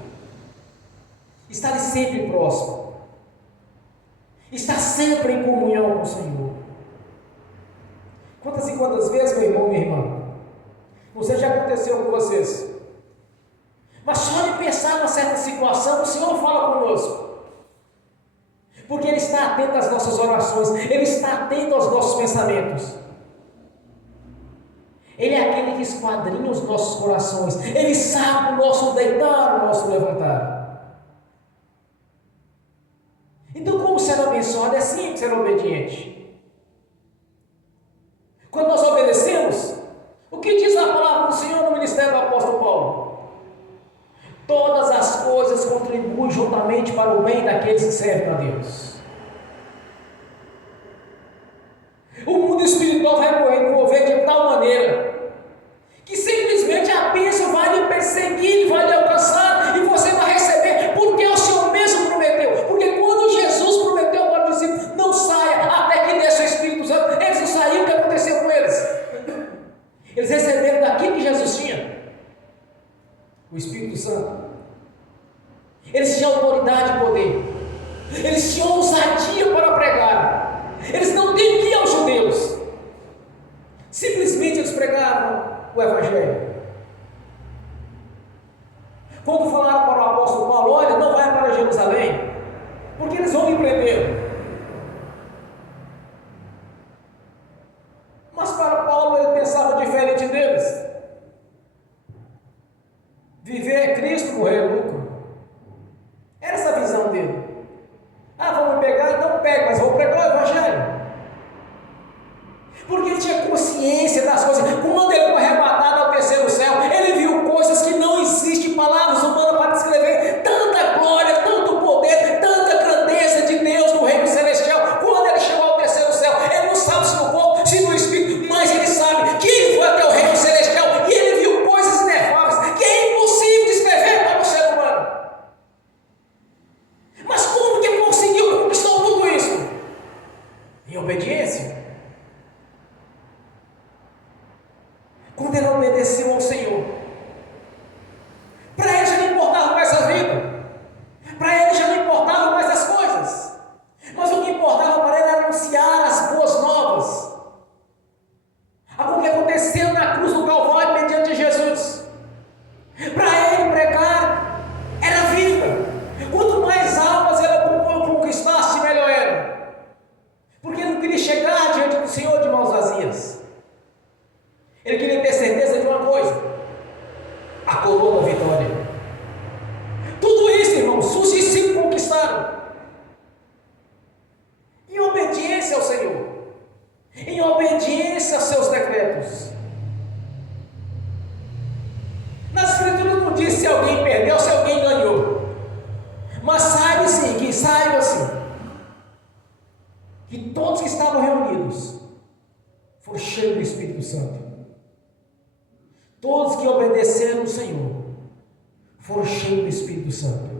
Está ali sempre próximo. Está sempre em comunhão com o Senhor. Quantas e quantas vezes, meu irmão, minha irmã, não sei se já aconteceu com vocês, mas só de pensar numa certa situação, o Senhor fala conosco, porque Ele está atento às nossas orações, Ele está atento aos nossos pensamentos, Ele é aquele que esquadrinha os nossos corações, Ele sabe o nosso deitar, o nosso levantar. Então, como ser abençoado? É simples ser obediente. Quando nós obedecemos, o que diz a palavra do Senhor no ministério do apóstolo Paulo? Todas as coisas contribuem juntamente para o bem daqueles que servem a Deus. O mundo espiritual vai envolver de tal maneira que simplesmente a bênção vai lhe perseguir, vai lhe alcançar e você vai receber, porque o Senhor mesmo prometeu. Porque quando Jesus prometeu para os discípulos, não saia até que desça o Espírito Santo, eles não saíram, o que aconteceu com eles? Eles receberam daquilo que Jesus tinha, o Espírito Santo. Eles tinham autoridade e poder, eles tinham ousadia para pregar, eles não temiam os judeus, simplesmente eles pregavam o Evangelho. Quando falaram para o apóstolo Paulo, olha, não vai para Jerusalém, porque eles vão me prender. Mas para Paulo ele pensava diferente deles. Viver é Cristo, morrer é lucro. Era essa a visão dele. Ah, vão me pegar? Então pega, mas vou pregar o Evangelho. Porque ele tinha consciência das coisas. Quando ele foi arrebatado ao terceiro céu, ele viu coisas que não existem palavras humanas para descrever. Tanta glória, tanto poder, tanta grandeza de Deus no reino celestial. Quando ele chegou ao terceiro céu, ele não sabe se no corpo, se no espírito, mas ele sabe que ele foi até o reino celestial e ele viu coisas inefáveis que é impossível descrever para o ser humano. Mas como que conseguiu conquistar tudo isso? Em obediência. Quando ele obedeceu ao Senhor, para ele já não importava mais a vida, para ele já não importava mais as coisas, mas o que importava para ele era anunciar as boas novas, o que aconteceu na cruz do Calvário mediante Jesus. Para ele pregar era vida. Quanto mais almas ele conquistasse, melhor era, porque ele não queria chegar diante do Senhor de mãos vazias. Ele queria ter certeza de uma coisa: a coroa da vitória. Tudo isso, irmãos, os discípulos conquistaram em obediência ao Senhor, em obediência aos seus decretos. Nas Escrituras não diz se alguém perdeu, se alguém ganhou, mas saiba-se que todos que estavam reunidos foram cheios do Espírito Santo. Todos que obedeceram ao Senhor foram cheios do Espírito Santo.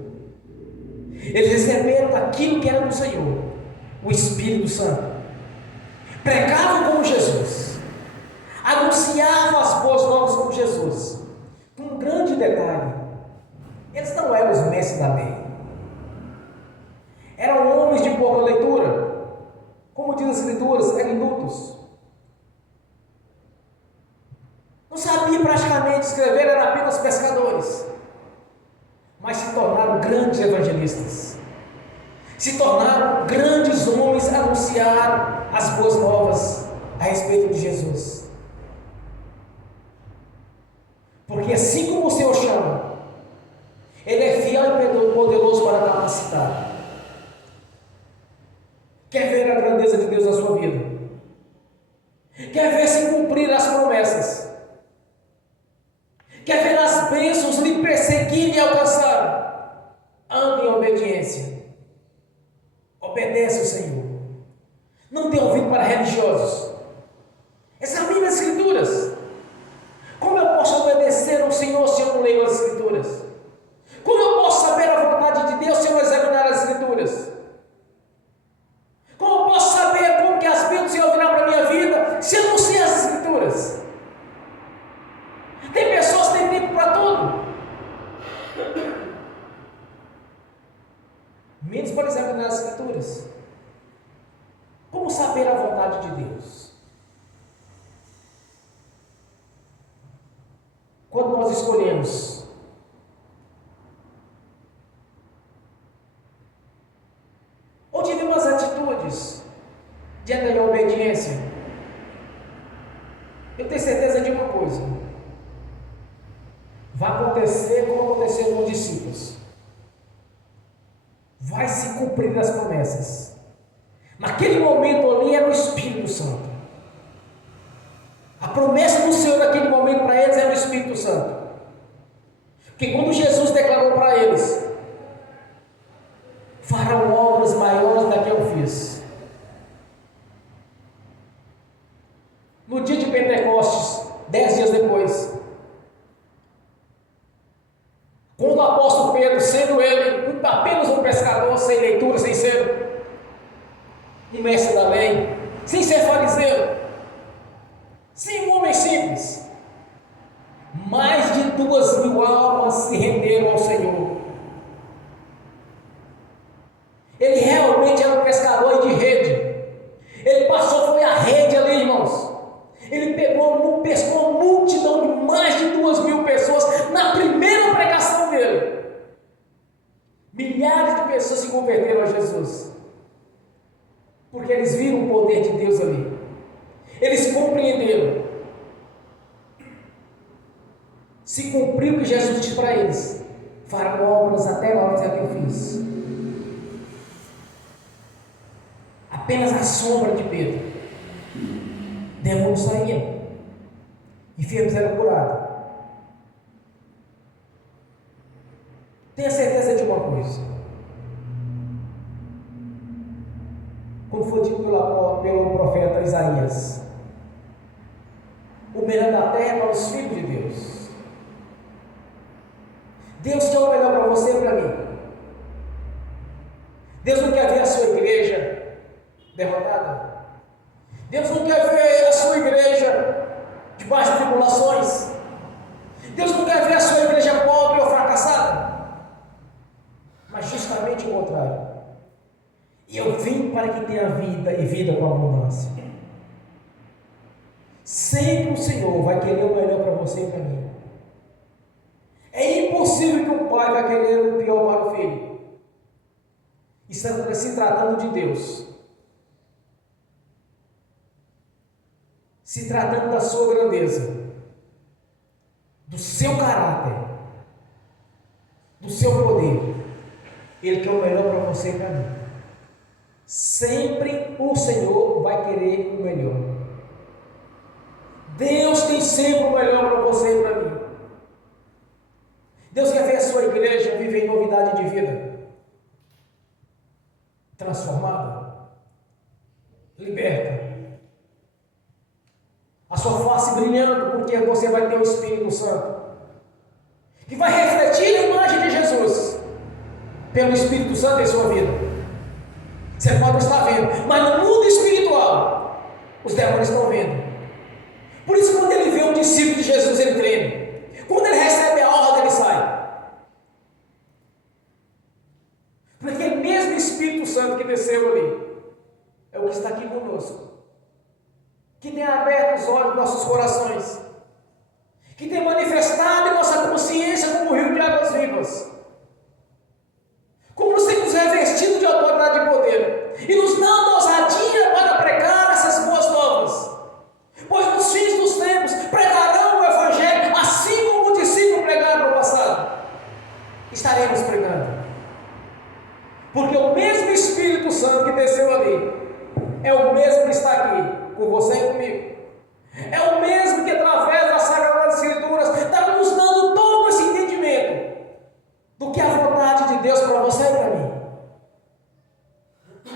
Eles receberam aquilo que era do Senhor, o Espírito Santo. Pregavam como Jesus, anunciavam as boas novas como Jesus, com grande detalhe: eles não eram os mestres da lei. Eram homens de pouca leitura. Como diz as Escrituras, eram indutos. Não sabiam praticamente escrever, eram apenas pescadores. Mas se tornaram grandes evangelistas. Se tornaram grandes homens a anunciar as boas novas a respeito de Jesus. Porque assim como o Senhor chama, Ele é fiel e poderoso para capacitar. Quer ver a grandeza de Deus na sua vida? Quer ver se cumprir as promessas? Quer ver as bênçãos lhe perseguir e alcançar? Ande em obediência. Obedece ao Senhor. Não dê ouvido para religiosos. Examine as Escrituras. Como eu posso obedecer ao Senhor se eu não leio as Escrituras? Como eu posso saber a vontade de Deus se eu não examinar as Escrituras? Como eu posso saber como que as bênçãos irão virar para a minha vida se eu não sei as Escrituras? Tem pessoas que têm tempo para tudo, menos para examinar as Escrituras. Como saber a vontade de Deus? Quando nós escolhemos ou tivemos atitudes de andar em obediência, eu tenho certeza de uma coisa: vai acontecer como aconteceu com os discípulos. Vai se cumprir as promessas. Naquele momento ali era o Espírito Santo. A promessa do Senhor naquele momento para eles era o Espírito Santo. Porque quando Jesus declarou para eles: farão obras maiores da que eu fiz. No dia de Pentecostes, 10 dias depois, quando o apóstolo Pedro, sendo ele apenas um pescador, sem leitura, sem ser um mestre da lei, sem ser fariseu, sem um homem simples, mais de 2.000 almas se renderam ao Senhor. Ele realmente era um pescador de rede. Ele passou, foi a rede ali, irmãos. Ele pescou uma multidão de mais de 2.000 pessoas na primeira pregação dele. Milhares de pessoas se converteram a Jesus, porque eles viram o poder de Deus ali. Eles compreenderam. Se cumpriu o que Jesus disse para eles: farão obras até a hora que eu fiz. Apenas a sombra de Pedro, demônios saíam, enfermos eram curados. Tenha certeza de uma coisa: como foi dito pelo profeta Isaías, o melhor da terra é para os filhos de Deus. Deus quer o melhor para você e para mim. Deus não quer ver a sua igreja derrotada. Deus não quer ver a sua igreja debaixo de tribulações. Deus não quer ver a sua igreja pobre ou fracassada. Mas justamente o contrário. E eu vim para que tenha vida e vida com abundância. Sempre o Senhor vai querer o melhor para você e para mim. É impossível que um pai vai querer o pior para o filho. E se tratando de Deus, se tratando da sua grandeza, do seu caráter, do seu poder, Ele quer o melhor para você e para mim. Sempre o Senhor vai querer o melhor. Deus tem sempre o melhor para você e para mim. Deus quer ver a sua igreja viver em novidade de vida, transformada, liberta, a sua face brilhando, porque você vai ter o Espírito Santo, que vai refletir a imagem de Jesus, pelo Espírito Santo em sua vida. Você pode estar vendo, mas no mundo espiritual, os demônios estão vendo. Por isso, quando ele vê um discípulo de Jesus, ele treme. Quando ele recebe a ordem, ele Santo que desceu ali é o que está aqui conosco, que tem aberto os olhos dos nossos corações, que tem manifestado em nossa consciência como um rio de águas vivas, como nos temos revestido de autoridade e poder, e nos dando ousadia para pregar essas boas novas, pois nos fins dos tempos pregarão o Evangelho, assim como os discípulos pregaram no passado, estaremos pregando, porque o mesmo Espírito Santo que desceu ali, é o mesmo que está aqui, com você e comigo, é o mesmo que através das Sagradas Escrituras está nos dando todo esse entendimento do que é a vontade de Deus para você e para mim.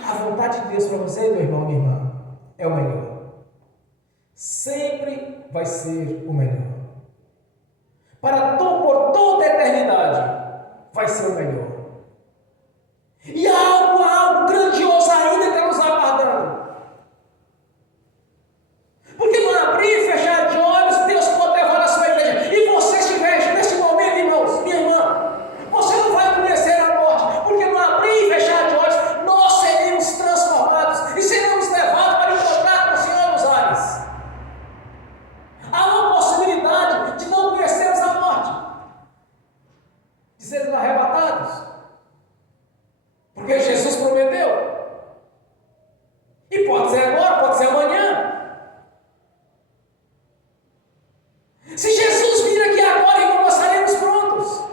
A vontade de Deus para você, meu irmão, minha irmã, é o melhor. Sempre vai ser o melhor. Por toda a eternidade, vai ser o melhor. E algo grandioso ainda está nos aguardando. Porque no abrir e fechar de olhos, Deus pode levar a sua igreja. E você estiver neste momento, irmãos, minha irmã, você não vai conhecer a morte, porque no abrir e fechar de olhos, nós seremos transformados e seremos levados para encontrar com o Senhor nos ares. Há uma possibilidade de não conhecermos a morte, de sermos arrebatados, porque Jesus prometeu. E pode ser agora, pode ser amanhã. Se Jesus vir aqui agora, irmão, nós estaremos prontos.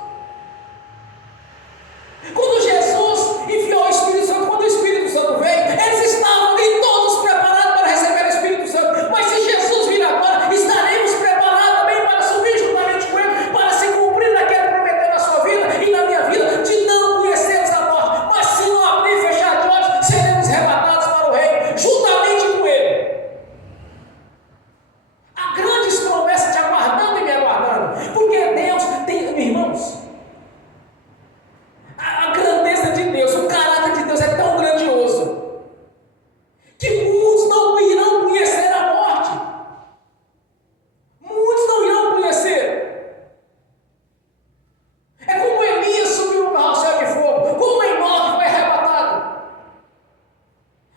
Quando Jesus enviou o Espírito Santo, quando o Espírito Santo veio, eles estavam ali todos preparados para receber o Espírito Santo. Mas se Jesus vir agora, estaremos preparados também para subir juntamente com Ele, para se cumprir aquilo que prometeu na sua vida e na minha vida, de não conhecermos a morte, mas se não abrir e fechar de olhos, seremos arrebatados para o reino, juntamente com Ele. Há grandes promessas te aguardando e me aguardando, porque Deus tem, irmãos, a grandeza de Deus, o caráter de Deus é tão grandioso, que muitos não irão conhecer a morte, muitos não irão conhecer. É como Elias subiu ao céu de fogo, como Enoque foi arrebatado.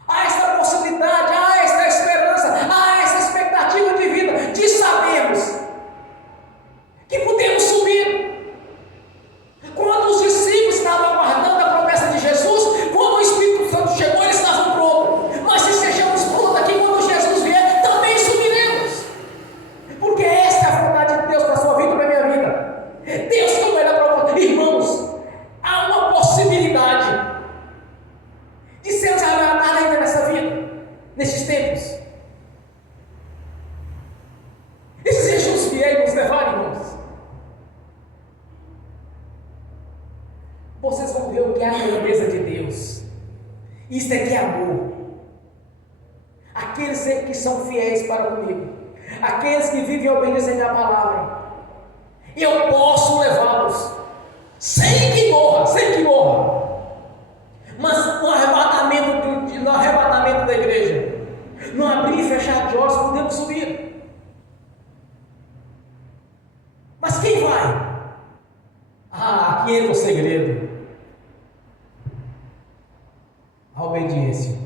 Há esta possibilidade, há esta esperança, há esta expectativa de vida, de sabermos que podemos subir. Quando os discípulos estavam aguardando a promessa de Jesus, quando o Espírito Santo chegou, eles estavam prontos. Mas se estejamos prontos aqui, quando Jesus vier, também subiremos. Porque esta é a vontade de Deus para a sua vida e para a minha vida. Deus tem o melhor para você. Irmãos, há uma possibilidade de sermos arrebatados ainda nessa vida, nesses tempos. E se Jesus vier e nos levar, irmãos, vocês vão ver o que é a grandeza de Deus. Isso aqui é amor. Aqueles que são fiéis para comigo, aqueles que vivem obedecendo a palavra, eu posso levá-los sem que morra, mas no arrebatamento da igreja, no abrir e fechar de olhos, podemos subir. Mas quem vai? Aqui entra o segredo. A obediência.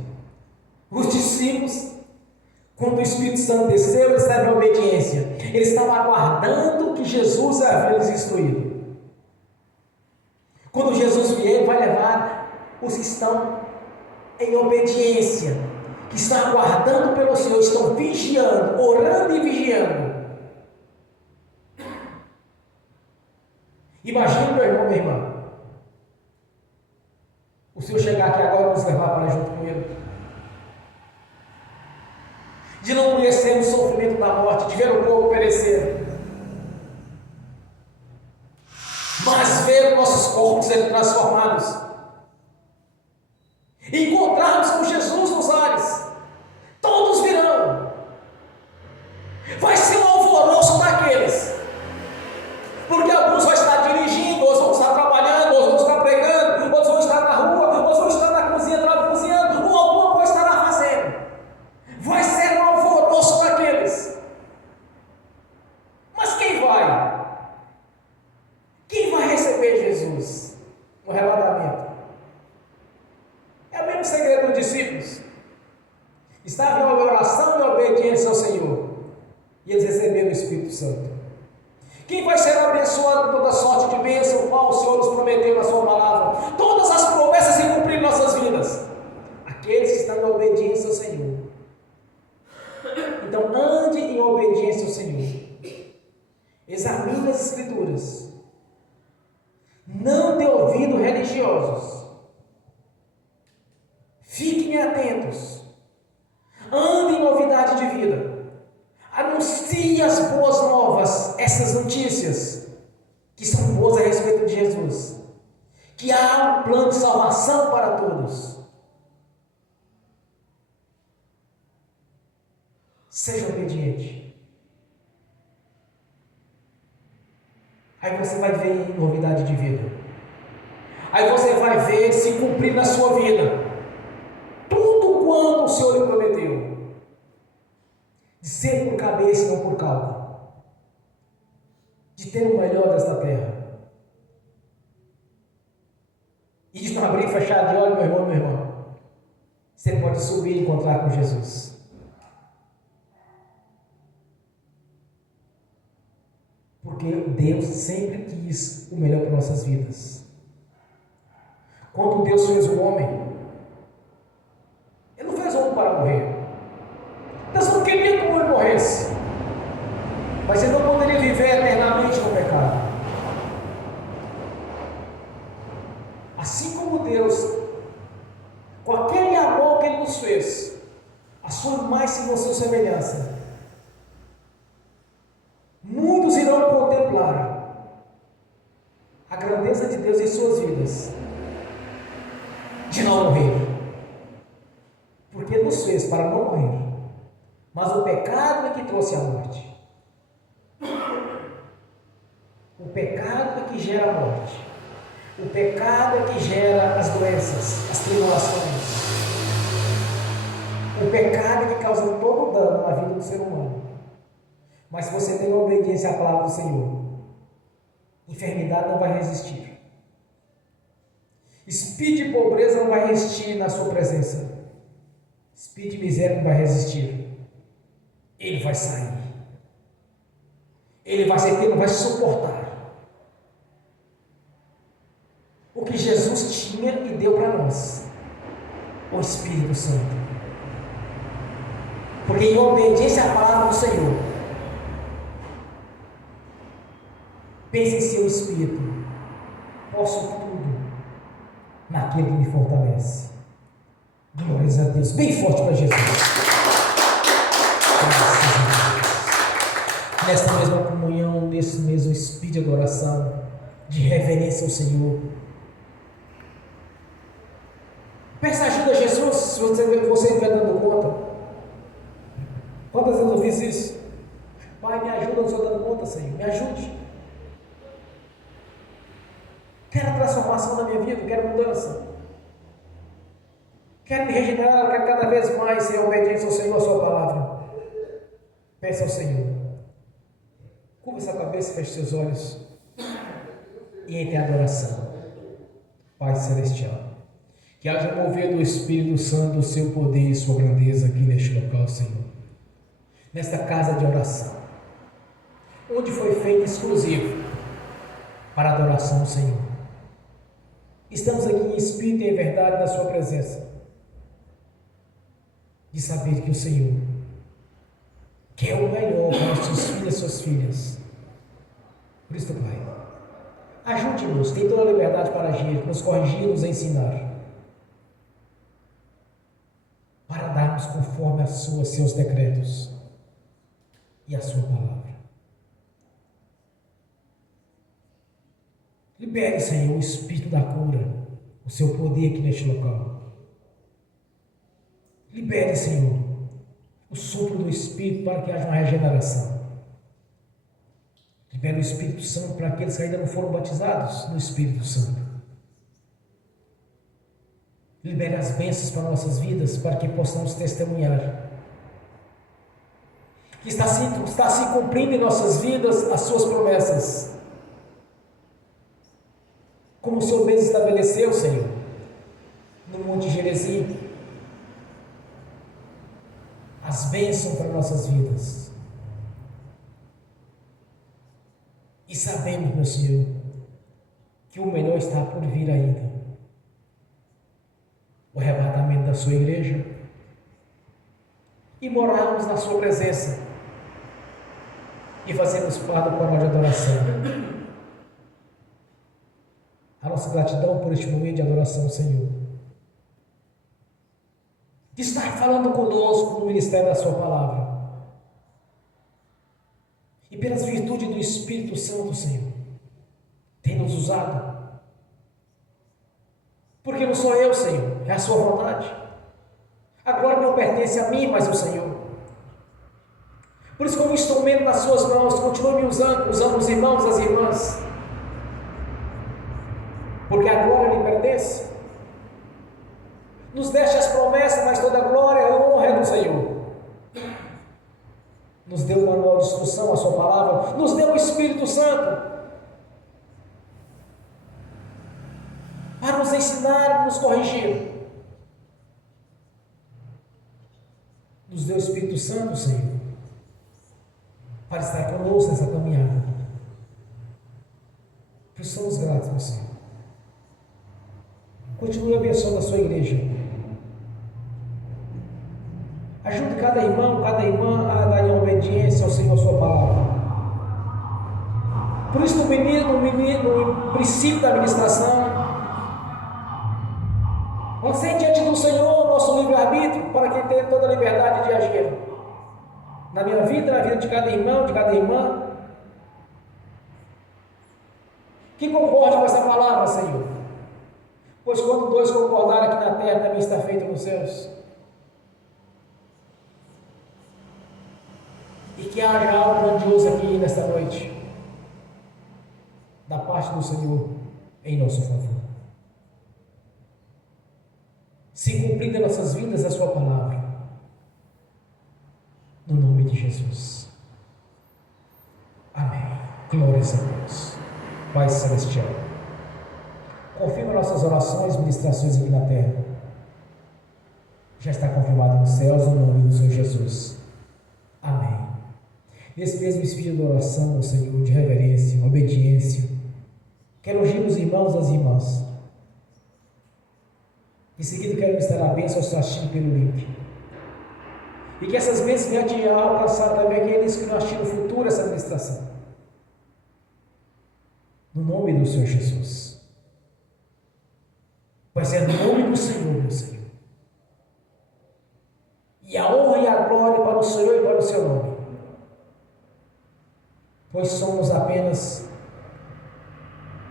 Os discípulos, quando o Espírito Santo desceu, eles estavam em obediência. Eles estavam aguardando que Jesus havia lhes instruído. Quando Jesus vier, ele vai levar os que estão em obediência, que estão aguardando pelo Senhor, estão vigiando, orando e vigiando. Imagina, meu irmão, minha irmã, o Senhor chegar aqui agora e nos levar para junto com Ele, de não conhecer o sofrimento da morte, de ver o corpo perecer, mas ver os nossos corpos sendo transformados, e encontrarmos com Jesus nos ares. Todos virão. Vai ser um alvoroço daqueles, porque alguns vão estar dirigindo, outros vão estar trabalhando, outros vão estar pregando, outros vão estar na rua, outros vão estar na cozinha, cozinhando, ou alguma coisa estará fazendo. Vai ser um alvoroço daqueles. Mas quem vai? Quem vai receber Jesus no arrebatamento? É o mesmo Santo. Quem vai ser abençoado com toda sorte de bênção, qual o Senhor nos prometeu na sua palavra? Todas as promessas se cumprir em nossas vidas. Aqueles que estão em obediência ao Senhor. Então ande em obediência ao Senhor. Examine as Escrituras. Não dê ouvido religiosos. Fiquem atentos. Ande em novidade de vida. Anuncie as boas novas, essas notícias que são boas a respeito de Jesus. Que há um plano de salvação para todos. Seja obediente. Aí você vai ver novidade de vida. Aí você vai ver se cumprir na sua vida tudo quanto o Senhor lhe prometeu. De ser por cabeça e não por cauda. De ter o melhor desta terra. E de não abrir e fechar de olho, meu irmão, minha irmã. Você pode subir e encontrar com Jesus. Porque Deus sempre quis o melhor para nossas vidas. Quando Deus fez o homem, Ele não fez o homem para morrer. Deus não queria que o homem morresse. Mas ele não poderia viver eternamente no pecado. Assim como Deus, com aquele amor que Ele nos fez, a sua imagem e a sua semelhança, muitos irão contemplar a grandeza de Deus em suas vidas, de não morrer, porque Ele nos fez para não morrer, mas o pecado é que trouxe a morte. O pecado é que gera a morte. O pecado é que gera as doenças, as tribulações. O pecado é que causa todo o dano na vida do ser humano. Mas se você tem uma obediência à palavra do Senhor, enfermidade não vai resistir. Espírito de pobreza não vai resistir na sua presença. Espírito de miséria não vai resistir. Ele vai sair. Ele vai ser que não vai suportar. O que Jesus tinha e deu para nós, o Espírito Santo. Porque em obediência à palavra do Senhor, pense em seu Espírito. Posso tudo naquele que me fortalece. Glórias a Deus. Bem forte para Jesus. Graças a Deus. Nesta mesma comunhão, nesse mesmo espírito de adoração, de reverência ao Senhor, peça ajuda a Jesus, se você estiver dando conta. Quantas vezes eu fiz isso? Pai, me ajuda, eu não estou dando conta, Senhor. Me ajude. Quero transformação na minha vida, quero mudança. Quero me regenerar, quero cada vez mais ser obediente ao Senhor, à sua palavra. Peça ao Senhor. Curva essa cabeça, feche seus olhos e entre a adoração. Pai Celestial, que haja mover do Espírito Santo o seu poder e sua grandeza aqui neste local, Senhor. Nesta casa de oração, onde foi feito exclusivo para a adoração ao Senhor. Estamos aqui em espírito e em verdade na sua presença, de saber que o Senhor quer o melhor para os seus filhos e suas filhas. Por isso, Pai, ajude-nos, tem toda a liberdade para agir, nos corrigir, nos ensinar, para darmos conforme a seus decretos e a sua palavra. Libere, Senhor, o Espírito da cura, o seu poder aqui neste local. Libere, Senhor, o sopro do Espírito para que haja uma regeneração. Libere o Espírito Santo para aqueles que ainda não foram batizados no Espírito Santo. Libere as bênçãos para nossas vidas, para que possamos testemunhar que está se cumprindo em nossas vidas as suas promessas. Como o Senhor mesmo estabeleceu, Senhor, no Monte Gerizim, as bênçãos para nossas vidas. sabemos, meu Senhor, que o melhor está por vir ainda. O arrebatamento da sua igreja e morarmos na sua presença e fazermos parte do coral de adoração. A nossa gratidão por este momento de adoração, Senhor. De estar falando conosco no ministério da sua palavra. E pelas virtudes do Espírito Santo, Senhor, tem nos usado. Porque não sou eu, Senhor, é a sua vontade. A glória não pertence a mim, mas ao Senhor. Por isso, como instrumento nas suas mãos, continue me usando os irmãos, as irmãs. Porque a glória lhe pertence. Nos deixe as promessas, mas toda a glória e honra é do Senhor. Nos deu o manual de instrução, a sua palavra, nos deu o Espírito Santo para nos ensinar e nos corrigir. Nos deu o Espírito Santo, Senhor, para estar conosco nessa caminhada. Por isso somos gratos, meu Senhor. Continue abençoando a sua igreja. Ajude cada irmão, cada irmã a dar em obediência ao Senhor, a sua palavra. Por isso, no princípio da administração, lancei diante do Senhor o nosso livre-arbítrio, para que tenha toda a liberdade de agir. Na minha vida, na vida de cada irmão, de cada irmã. Que concorde com essa palavra, Senhor. Pois quando dois concordarem aqui na terra, também está feito nos céus. E que haja algo grandioso aqui nesta noite, da parte do Senhor, em nosso favor. Se cumprindo em nossas vidas a sua palavra, no nome de Jesus. Amém. Glórias a Deus. Pai Celestial, confirma nossas orações e ministrações aqui na terra. Já está confirmado nos céus, no nome do Senhor Jesus. Amém. Nesse mesmo espírito de oração, Senhor, de reverência, obediência, quero ungir os irmãos e as irmãs. Em seguida, quero ministrar a bênção ao seu assistindo pelo link. E que essas bênçãos venham te alcançar também aqueles que não assistem no futuro essa ministração. No nome do Senhor Jesus. Pois é no nome do Senhor, meu Senhor. E a honra e a glória para o Senhor e para o seu nome. Pois somos apenas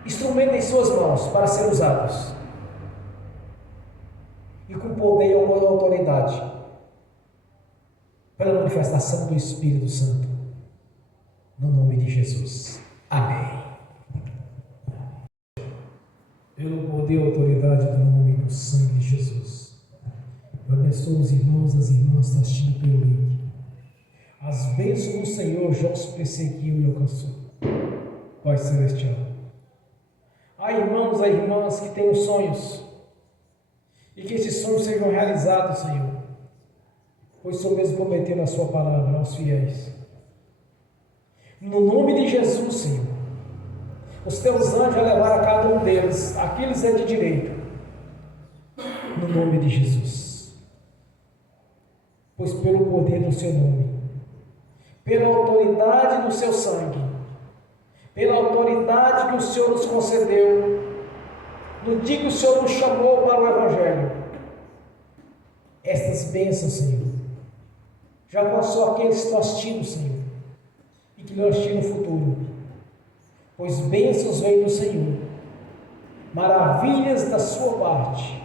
instrumentos em suas mãos para ser usados. E com poder e com autoridade, pela manifestação do Espírito Santo, no nome de Jesus. Amém. Pelo poder e autoridade do nome do sangue de Jesus, eu abençoo os irmãos e as irmãs que estão assistindo pelo link. As bênçãos do Senhor já os perseguiu e alcançou. Pai Celestial, há irmãos e irmãs que têm sonhos, e que esses sonhos sejam realizados, Senhor, pois o Senhor mesmo prometeu na sua palavra aos fiéis. No nome de Jesus, Senhor, os teus anjos vão levar a cada um deles aquilo que é de direito, no nome de Jesus. Pois pelo poder do seu nome, pela autoridade do seu sangue, pela autoridade que o Senhor nos concedeu, no dia que o Senhor nos chamou para o Evangelho, estas bênçãos, Senhor, já alcançou aqueles que estão assistindo, Senhor, e que não assistirem no futuro, pois bênçãos vêm do Senhor, maravilhas da sua parte,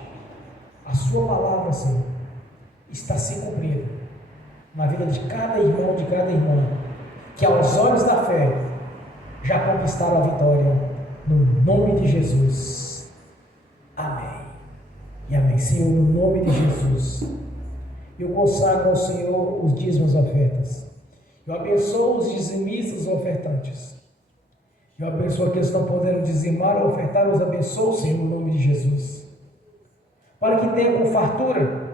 a sua palavra, Senhor, está se cumprindo na vida de cada irmão, de cada irmã, que aos olhos da fé já conquistaram a vitória, no nome de Jesus. Amém. E amém. Senhor, no nome de Jesus, eu consagro ao Senhor os dízimos e ofertas. Eu abençoo os dizimistas e ofertantes. Eu abençoo aqueles que não puderam dizimar ou ofertar, eu os abençoo, Senhor, no nome de Jesus. Para que tenha com fartura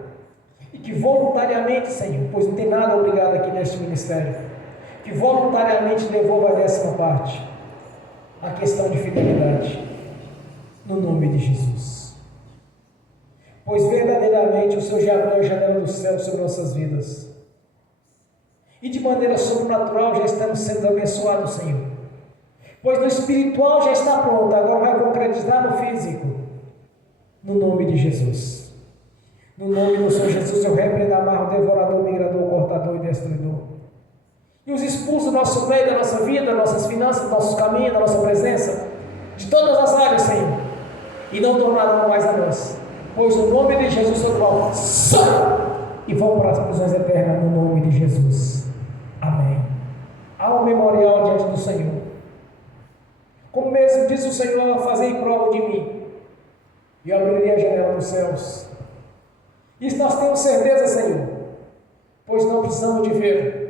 e que voluntariamente, Senhor, pois não tem nada obrigado aqui neste ministério, que voluntariamente devolva a 10ª parte. a questão de fidelidade, no nome de Jesus. Pois verdadeiramente o Senhor já abriu a janela do céu sobre nossas vidas. E de maneira sobrenatural já estamos sendo abençoados, Senhor. Pois no espiritual já está pronto, agora vai concretizar no físico. No nome de Jesus. No nome do Senhor Jesus, eu repreendo, amarro, devorador, migrador, cortador e destruidor. E os expulso do nosso meio, da nossa vida, das nossas finanças, dos nossos caminhos, da nossa presença, de todas as áreas, Senhor. E não tornarão mais a nós. Pois no nome de Jesus, todo mal sai e vão para as prisões eternas, no nome de Jesus. Amém. Há um memorial diante do Senhor. Como mesmo diz o Senhor, fazei prova de mim, e eu abrirei a janela dos céus. Isso nós temos certeza, Senhor, pois não precisamos de ver,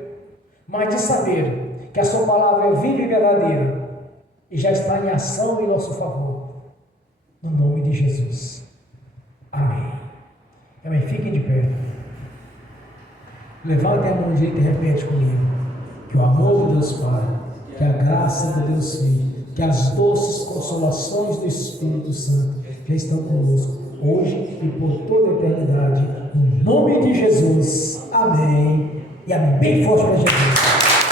mas de saber que a sua palavra é viva e verdadeira, e já está em ação em nosso favor, no nome de Jesus. Amém. Amém. Fiquem de pé. Levantem a mão direita e repete comigo: que o amor de Deus Pai, que a graça de Deus Filho, que as doces consolações do Espírito Santo já estão conosco, hoje e por toda a eternidade, em nome de Jesus. Amém. E amém. Bem forte para Jesus.